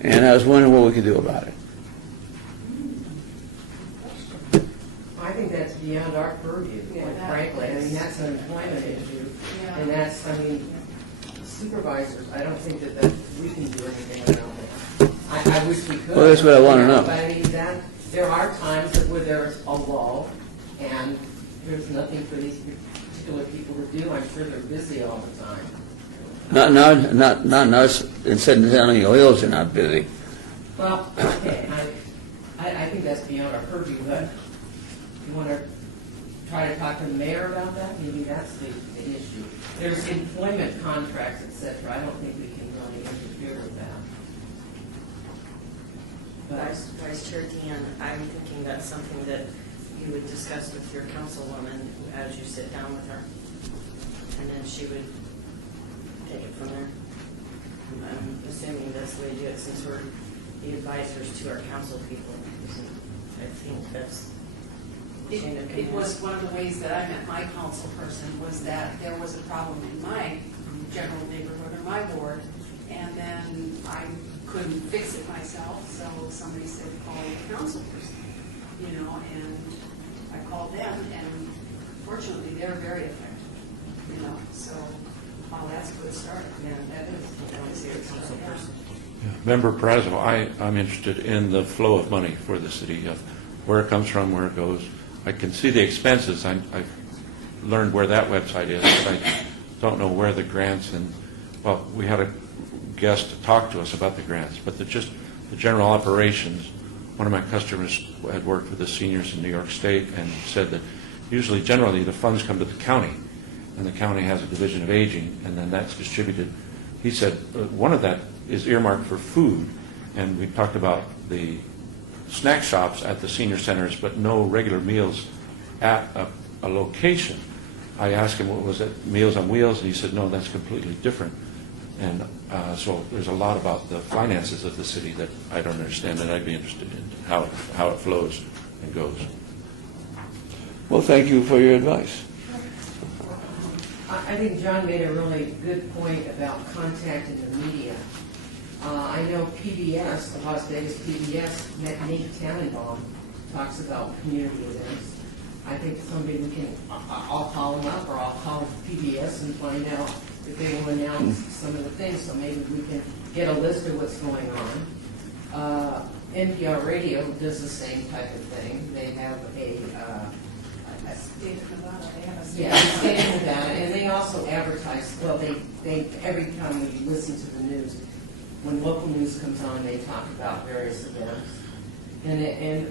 And I was wondering what we could do about it. I think that's beyond our purview, quite frankly. I mean, that's an employment issue. And that's, I mean, supervisors, I don't think that we can do anything about it. I wish we could. Well, that's what I want to know. But I mean, there are times where there's a lull, and there's nothing for these particular people to do. I'm sure they're busy all the time. Not us in San Antonio Hills are not busy. Well, okay, I think that's beyond our purview, but you want to try to talk to the mayor about that? Maybe that's the issue. There's employment contracts, et cetera. I don't think we can really interfere with that. But Vice Chair Deanne, I'm thinking that's something that you would discuss with your councilwoman as you sit down with her. And then she would take it from there. I'm assuming that's the way to do it, since we're the advisors to our council people. I think that's the chain of It command. was one of the ways that I met my council person, was that there was a problem in my general neighborhood or my ward, and then I couldn't fix it myself, so somebody said, call the council person, you know, and I called them, and fortunately, they're very effective, you know, so, that's a good start. Yeah, that is your council person. Member Brazo, I'm interested in the flow of money for the city, of where it comes from, where it goes. I can see the expenses. I've learned where that website is, but I don't know where the grants and, well, we had a guest to talk to us about the grants, but just the general operations. One of my customers had worked with the seniors in New York State and said that generally the funds come to the county, and the county has a division of aging, and then that's distributed. He said one of that is earmarked for food, and we talked about the snack shops at the senior centers, but no regular meals at a location. I asked him, what was it, Meals on Wheels? And he said, no, that's completely different. And so there's a lot about the finances of the city that I don't understand, and I'd be interested in how it flows and goes. Well, thank you for your advice. I think John made a really good point about contacting the media. I know PBS, the Las Vegas PBS, Nate Tannenbaum, talks about community events. I think somebody I'll call them up, or I'll call PBS and find out if they will announce some of the things, so maybe we can get a list of what's going on. NPR Radio does the same type of thing. They have a State of Nevada, they have a state. yeah, state of Nevada, and they also advertise. Well, they every time you listen to the news, when local news comes on, they talk about various events. And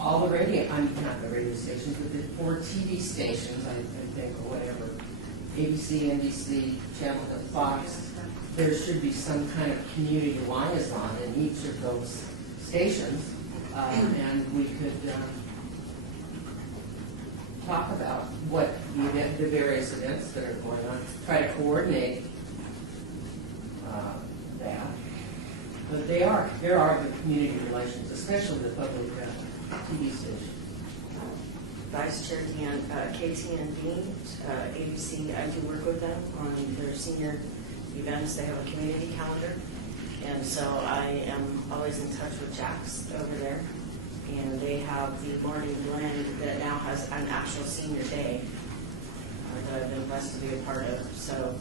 all the radio, I mean, not the radio stations, but the 4 TV stations, I think, or whatever, ABC, NBC, Channel, Fox, there should be some kind of community liaison in each of those stations, and we could talk about what the various events that are going on, try to coordinate that. But there are the community relations, especially the public TV station. Vice Chair Dan, KTNB, ABC, I do work with them on their senior events. They have a community calendar. And so I am always in touch with Jax over there. And they have the morning blend that now has an actual senior day that I've been blessed to be a part of. So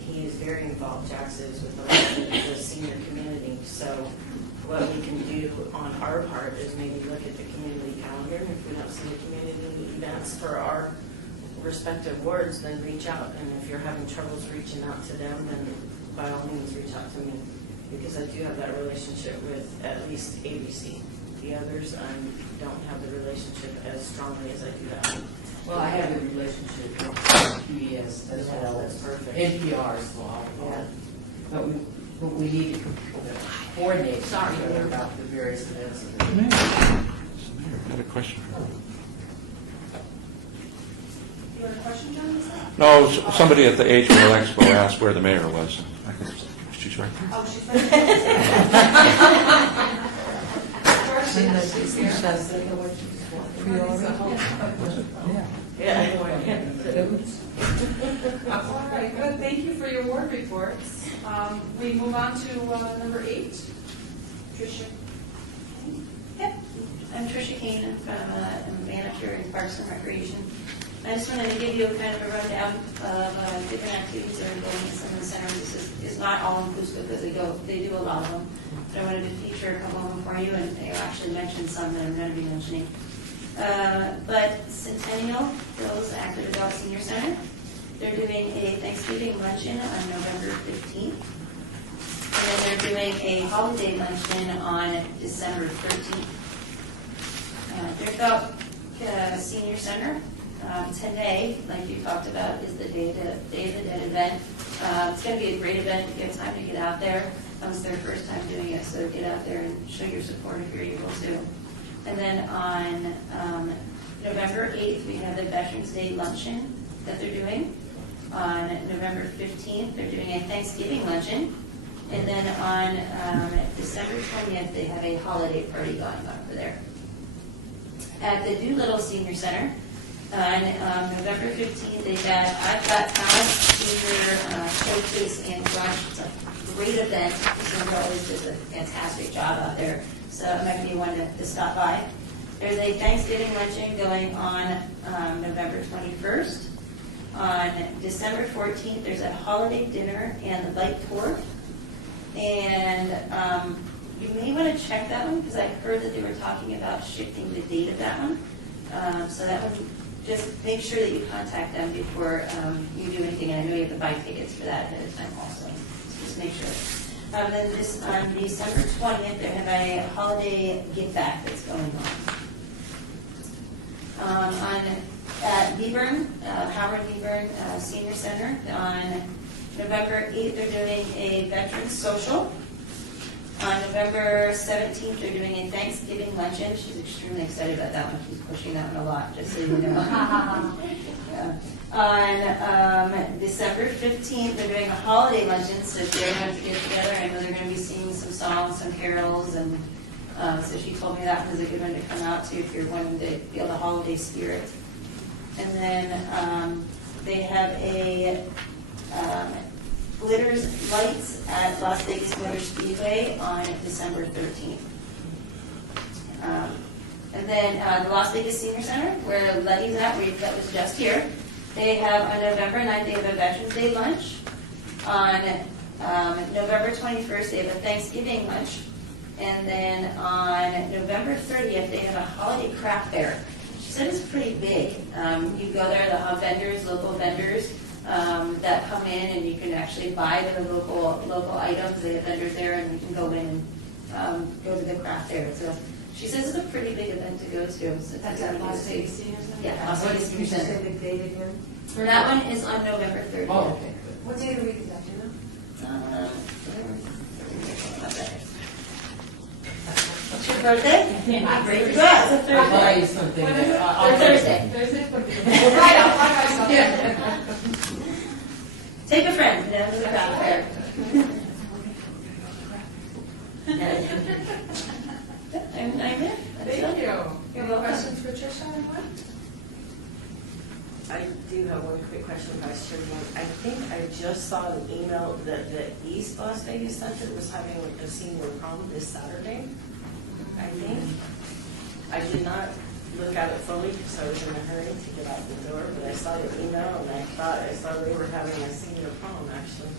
he is very involved, Jax is, with the senior community. So what we can do on our part is maybe look at the community calendar. And if we don't see the community events for our respective wards, then reach out. And if you're having troubles reaching out to them, then by all means reach out to me. Because I do have that relationship with at least ABC. The others, I don't have the relationship as strongly as I do that. Well, I have a relationship with PBS as well as NPR as well. Yeah. But we need to coordinate together about the various events. Mayor, I had a question. You have a question, John? Is that? No, somebody at the HMO Expo asked where the mayor was. She's right there. Oh, she's right. Yeah. All right, good. Thank you for your ward reports. We move on to number 8. Tricia. Yep, I'm Tricia Kane. I'm a manager in Parks and Recreation. I just wanted to give you a kind of a rundown of different activities that are going in some of the centers. This is not all inclusive because they do a lot of them. But I wanted to feature a couple of them for you, and they actually mentioned some that I'm going to be mentioning. But Centennial Hills Active Adult Senior Center, they're doing a Thanksgiving luncheon on November 15th. And then they're doing a holiday luncheon on December 13th. Deerfield Senior Center, today, like you talked about, is the Day of the Dead event. It's going to be a great event. You have time to get out there. It's their first time doing it, so get out there and show your support if you're able to. And then on November 8th, we have the Veterans Day luncheon that they're doing. On November 15th, they're doing a Thanksgiving luncheon. And then on December 20th, they have a holiday party going on over there. At the Doolittle Senior Center, on November 15th, I've Got Talent Senior Showcase and Brunch. It's a great event. Sandra always does a fantastic job out there, so it might be one to stop by. There's a Thanksgiving luncheon going on November 21st. On December 14th, there's a holiday dinner and the bike tour. And you may want to check that one because I heard that they were talking about shifting the date of that one. So that one, just make sure that you contact them before you do anything. And I know you have to buy tickets for that ahead of time also. So just make sure. Then on December 20th, they have a holiday give back that's going on. At Beburn, Howard Beburn Senior Center, on November 8th, they're doing a Veterans Social. On November 17th, they're doing a Thanksgiving luncheon. She's extremely excited about that one. She's pushing that one a lot, just so you know. Yeah. On December 15th, they're doing a holiday luncheon, so if they want to get together, I know they're going to be singing some songs, some carols, and so she told me that was a good one to come out to if you're wanting to feel the holiday spirit. And then they have a Glitters Lights at Las Vegas Motor Speedway on December 13th. And then the Las Vegas Senior Center, where Letty's at, that was just here, they have on November 9th, they have a Veterans Day lunch. On November 21st, they have a Thanksgiving lunch. And then on November 30th, they have a holiday craft fair. She said it's pretty big. You go there, they'll have vendors, local vendors, that come in, and you can actually buy their local items. They have vendors there, and you can go in and go to the craft fair. So She says it's a pretty big event to go to. So it's That's at at Las Vegas Senior Center? Yeah, Las Vegas Senior Center. the date again? That one is on November 30th. Oh, okay. What day of the week is that, do you know? What's your birthday? Great. Yeah, it's a I'll buy Thursday. you something. What is it? I'll- Thursday. Right, I'll buy myself. Take a friend down to the craft fair. I'm there. That's Thank it. you. You're Any welcome. questions for Tricia, anyone? I do have one quick question, Vice Chairman. I think I just saw an email that the East Las Vegas Center was having a senior prom this Saturday, I think. I did not look at it fully because I was in a hurry to get out the door, but I saw the email and I thought I saw they were having a senior prom, actually.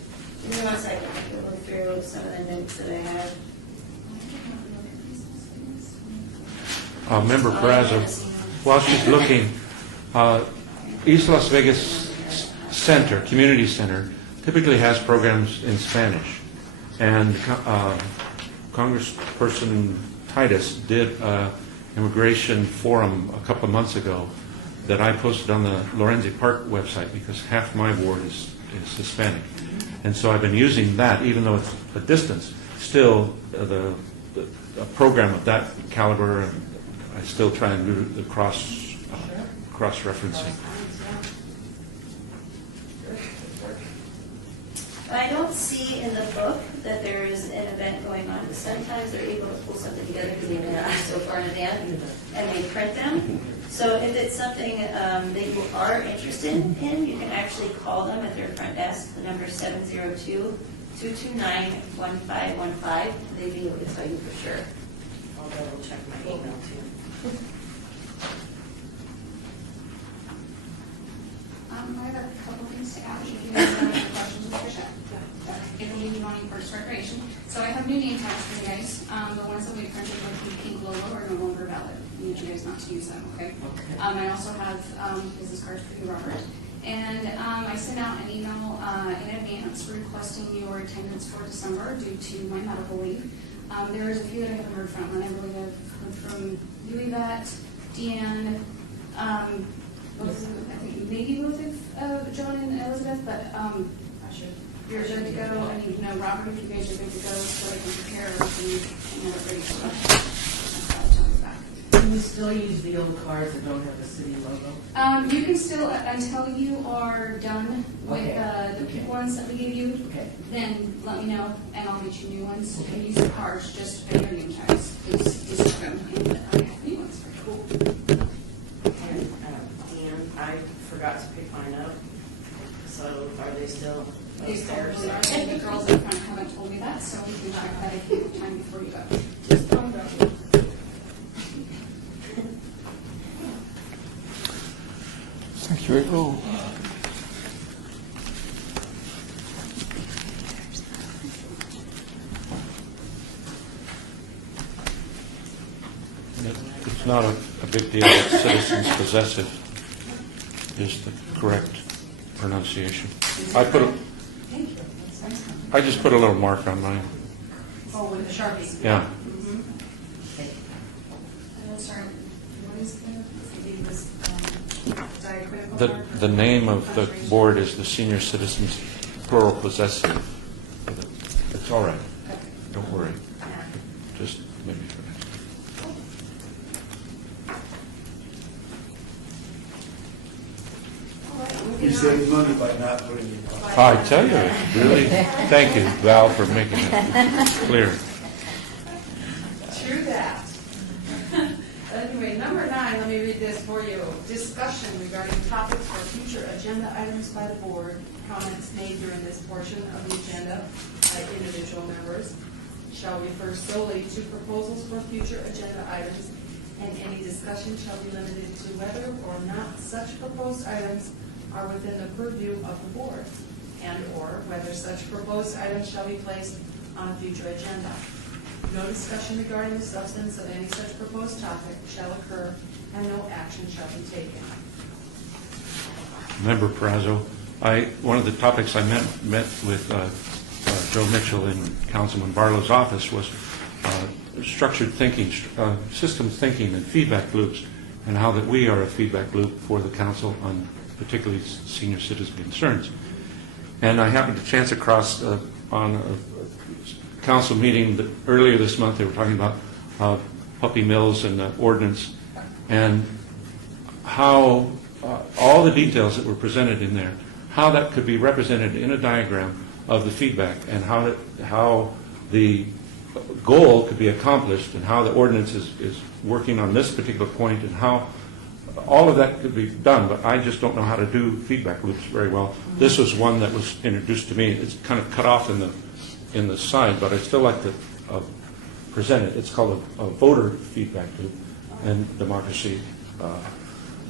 Give me 1 second. I can look through some of the notes that I had. Member Brazo, while she's looking, East Las Vegas Center, Community Center, typically has programs in Spanish. And Congressperson Titus did an immigration forum a couple of months ago that I posted on the Lorenzi Park website because half my ward is Hispanic. And so I've been using that, even though it's a distance, still a program of that caliber, and I still try and do the cross-referencing. I don't see in the book that there is an event going on. Sometimes they're able to pull something together because they've been asked so far in advance, and they print them. So if it's something that you are interested in, you can actually call them at their front desk. The number is 702-229-1515. They'd be able to tell you for sure. I'll double check my email too. I have a couple things to add, if you guys have any questions with Tricia. If you need money for recreation. So I have new name tags for you guys. The ones that we printed with the pink logo are no longer valid. I need you guys not to use them, okay? I also have business cards for you, Robert. And I sent out an email in advance requesting your attendance for December due to my medical leave. There is a few that I haven't heard from, and I believe I've heard from you, Yvette, Deanne, I think maybe both of John and Elizabeth, but you're good to go. I need to know, Robert, if you guys are good to go, so I can prepare everything and have it ready to go. Can you still use the old cards that don't have the city logo? You can still, until you are done with Okay. the pink ones that we gave you, Okay. then let me know, and I'll get you new ones. And use the cards just for your name tags. These are them, and I have new ones for you. Cool. And Deanne, I forgot to pick mine up, so are they still These upstairs? probably are, and the girls up front haven't told me that, so we can check that if you have time before you go. Just don't go. Thank you, April. It's not a big deal that citizens possessive is the correct pronunciation. Thank you. That's nice. I just put a little mark on mine. Oh, with the Sharpie. Yeah. Sorry, what is the? The name of the board is the Senior Citizens Plural Possessive. It's all right. Don't worry. Just maybe for next time. You save money by not putting it on. I tell you, really, thank you, Val, for making it clear. True that. Anyway, number 9, let me read this for you. Discussion regarding topics for future agenda items by the board. Comments made during this portion of the agenda by individual members shall refer solely to proposals for future agenda items, and any discussion shall be limited to whether or not such proposed items are within the purview of the board, and/or whether such proposed items shall be placed on a future agenda. No discussion regarding the substance of any such proposed topic shall occur, and no action shall be taken. Member Perazzo, one of the topics I met with Joe Mitchell in Councilman Barlow's office was structured thinking, systems thinking and feedback loops, and how that we are a feedback loop for the council on particularly senior citizen concerns. And I happened to chance across on a council meeting that earlier this month, they were talking about puppy mills and the ordinance, and how all the details that were presented in there, how that could be represented in a diagram of the feedback, and how the goal could be accomplished, and how the ordinance is working on this particular point, and how all of that could be done. But I just don't know how to do feedback loops very well. This was one that was introduced to me. It's kind of cut off in the side, but I still like to present it. It's called a voter feedback loop and democracy,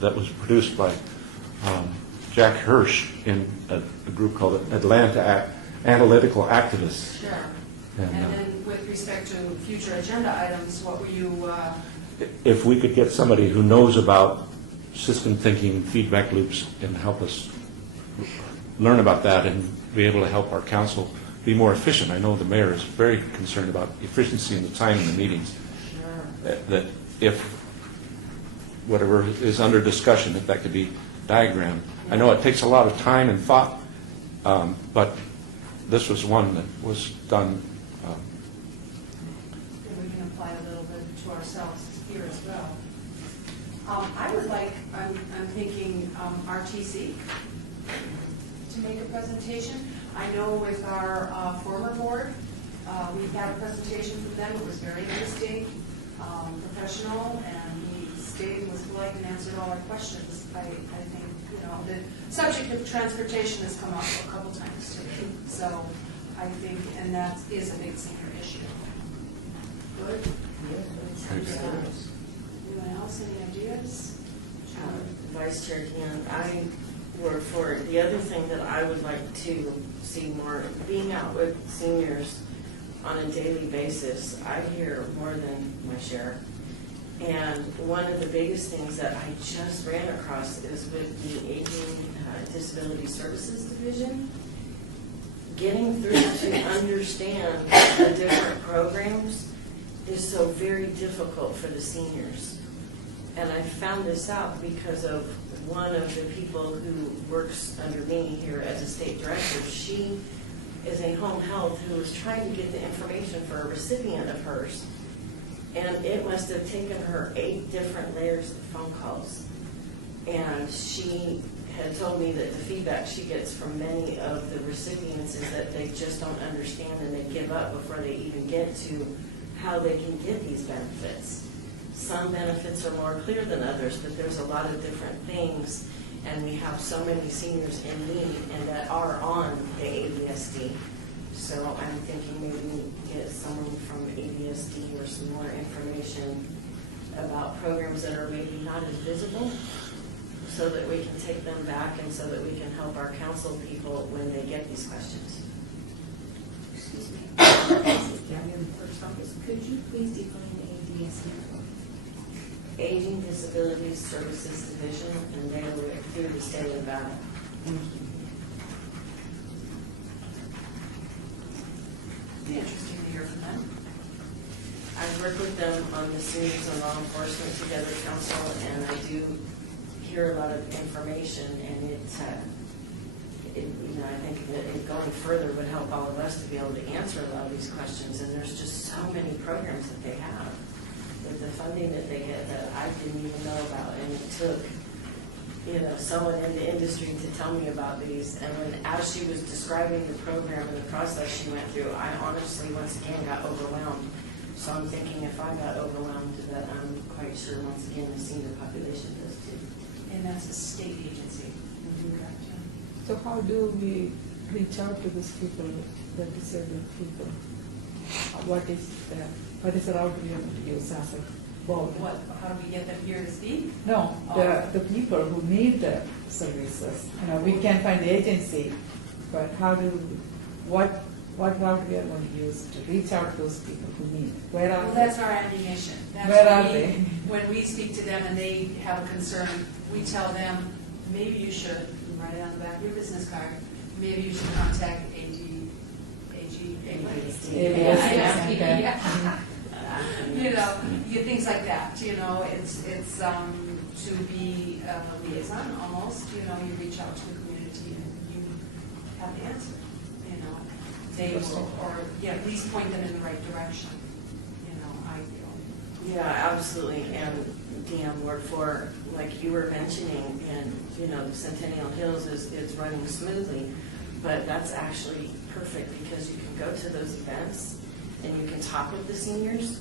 that was produced by Jack Hirsch in a group called Atlanta Analytical Activists. Sure. And, And then with respect to future agenda items, what were you, if we could get somebody who knows about system thinking, feedback loops, and help us learn about that and be able to help our council be more efficient. I know the mayor is very concerned about efficiency and the time in the meetings. That if whatever is under discussion, if that could be diagrammed. I know it takes a lot of time and thought, but this was one that was done. we can apply a little bit to ourselves here as well. I would like, I'm thinking RTC to make a presentation. I know with our former board, we had a presentation from them. It was very interesting, professional, and he stayed, was polite, and answered all our questions. I think, the subject of transportation has come up a couple times too. So I think, and that is a big senior issue. Good? Anyone else, any ideas? Vice Chair Keon, I were for it. The other thing that I would like to see more, being out with seniors on a daily basis, I hear more than my share. And one of the biggest things that I just ran across is with the Aging Disability Services Division, getting through to understand the different programs is so very difficult for the seniors. And I found this out because of one of the people who works under me here as a state director. She is a home health who was trying to get the information for a recipient of hers. And it must have taken her 8 different layers of phone calls. And she had told me that the feedback she gets from many of the recipients is that they just don't understand, and they give up before they even get to how they can get these benefits. Some benefits are more clear than others, but there's a lot of different things, and we have so many seniors in need and that are on the ABSD. So I'm thinking maybe get someone from ABSD or some more information about programs that are maybe not as visible, so that we can take them back and so that we can help our council people when they get these questions. Excuse me. Gabby, on the first office, could you please define the ADSD? Aging Disabilities Services Division, and they are through the state of Nevada. Be interesting to hear from them. I've worked with them on the Seniors and Law Enforcement Together Council, and I do hear a lot of information, and I think that it going further would help all of us to be able to answer a lot of these questions. And there's just so many programs that they have, with the funding that they get that I didn't even know about, and it took someone in the industry to tell me about these. And as she was describing the program and the process she went through, I honestly once again got overwhelmed. So I'm thinking if I got overwhelmed, that I'm quite sure once again the senior population does too. And that's a state agency. Correct, yeah. So how do we reach out to these people, the disabled people? What is the route we have to use as a board? How do we get them here to speak? No, the people who need the services. We can find the agency, but what route we are going to use to reach out to those people who need? Where are Well, they? that's our ammunition. That's Where when are they? When we speak to them and they have a concern, we tell them, maybe you should, write it on the back of your business card, maybe you should contact ABSD. ABSD. Yeah. You know, things like that, you know, it's to be a liaison almost, you know, you reach out to the community and you have the answer, you know. They will, or, yeah, at least point them in the right direction, you know, I feel. Yeah, absolutely, and Dan, Ward 4, like you were mentioning, and, you know, the Centennial Hills is running smoothly, but that's actually perfect because you can go to those events and you can talk with the seniors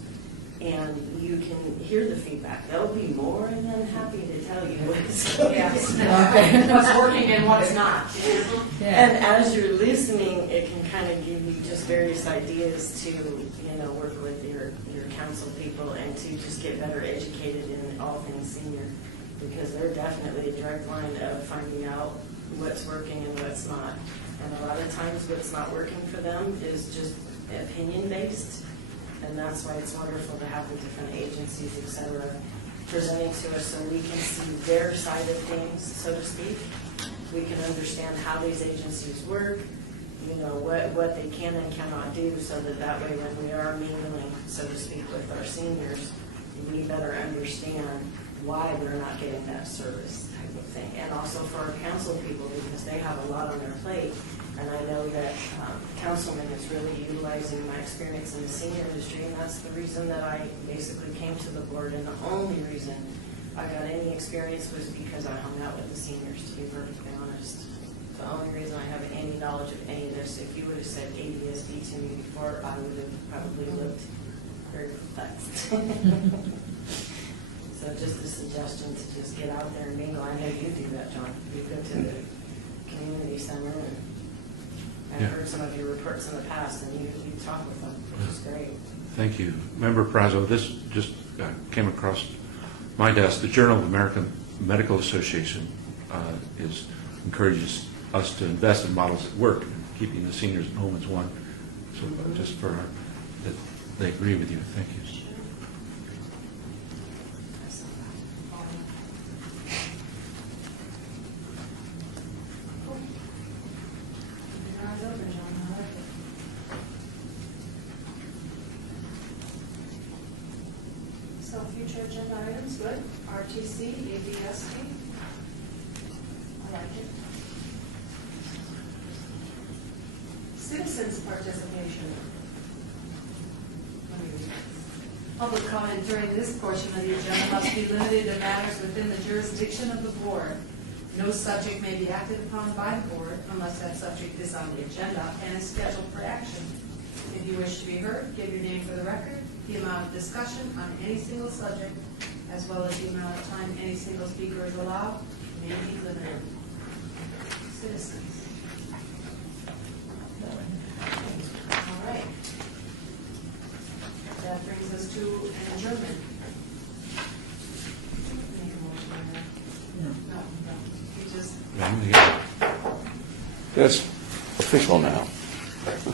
and you can hear the feedback. They'll be more than happy to tell you what's going on. What's working and what's not. And as you're listening, it can kind of give you just various ideas to, you know, work with your council people and to just get better educated in all things senior, because they're definitely a direct line of finding out what's working and what's not. And a lot of times what's not working for them is just opinion-based, and that's why it's wonderful to have the different agencies, et cetera, presenting to us so we can see their side of things, so to speak. We can understand how these agencies work, you know, what they can and cannot do, so that way when we are mingling, so to speak, with our seniors, we better understand why we're not getting that service type of thing. And also for our council people, because they have a lot on their plate. And I know that Councilman is really utilizing my experience in the senior industry, and that's the reason that I basically came to the board. And the only reason I got any experience was because I hung out with the seniors, to be perfectly honest. The only reason I have any knowledge of any of this, if you would have said ADSD to me before, I would have probably looked very perplexed. So just a suggestion to just get out there and mingle. I know you do that, John. You go to the community center, and I've heard some of your reports in the past, and you talk with them, which is great. Thank you. Member Prazo, this just came across my desk. The Journal of the American Medical Association encourages us to invest in models that work, and keeping the seniors at home is one. So just for that, they agree with you. Thank you. So future agenda items, good. RTC, ABSD. I like it. Citizens participation. Public comment during this portion of the agenda must be limited to matters within the jurisdiction of the board. No subject may be acted upon by the board unless that subject is on the agenda and is scheduled for action. If you wish to be heard, give your name for the record, the amount of discussion on any single subject, as well as the amount of time any single speaker is allowed, may be limited. Citizens. All right. That brings us to an adjournment. Make a motion on that. No. You just. That's official now.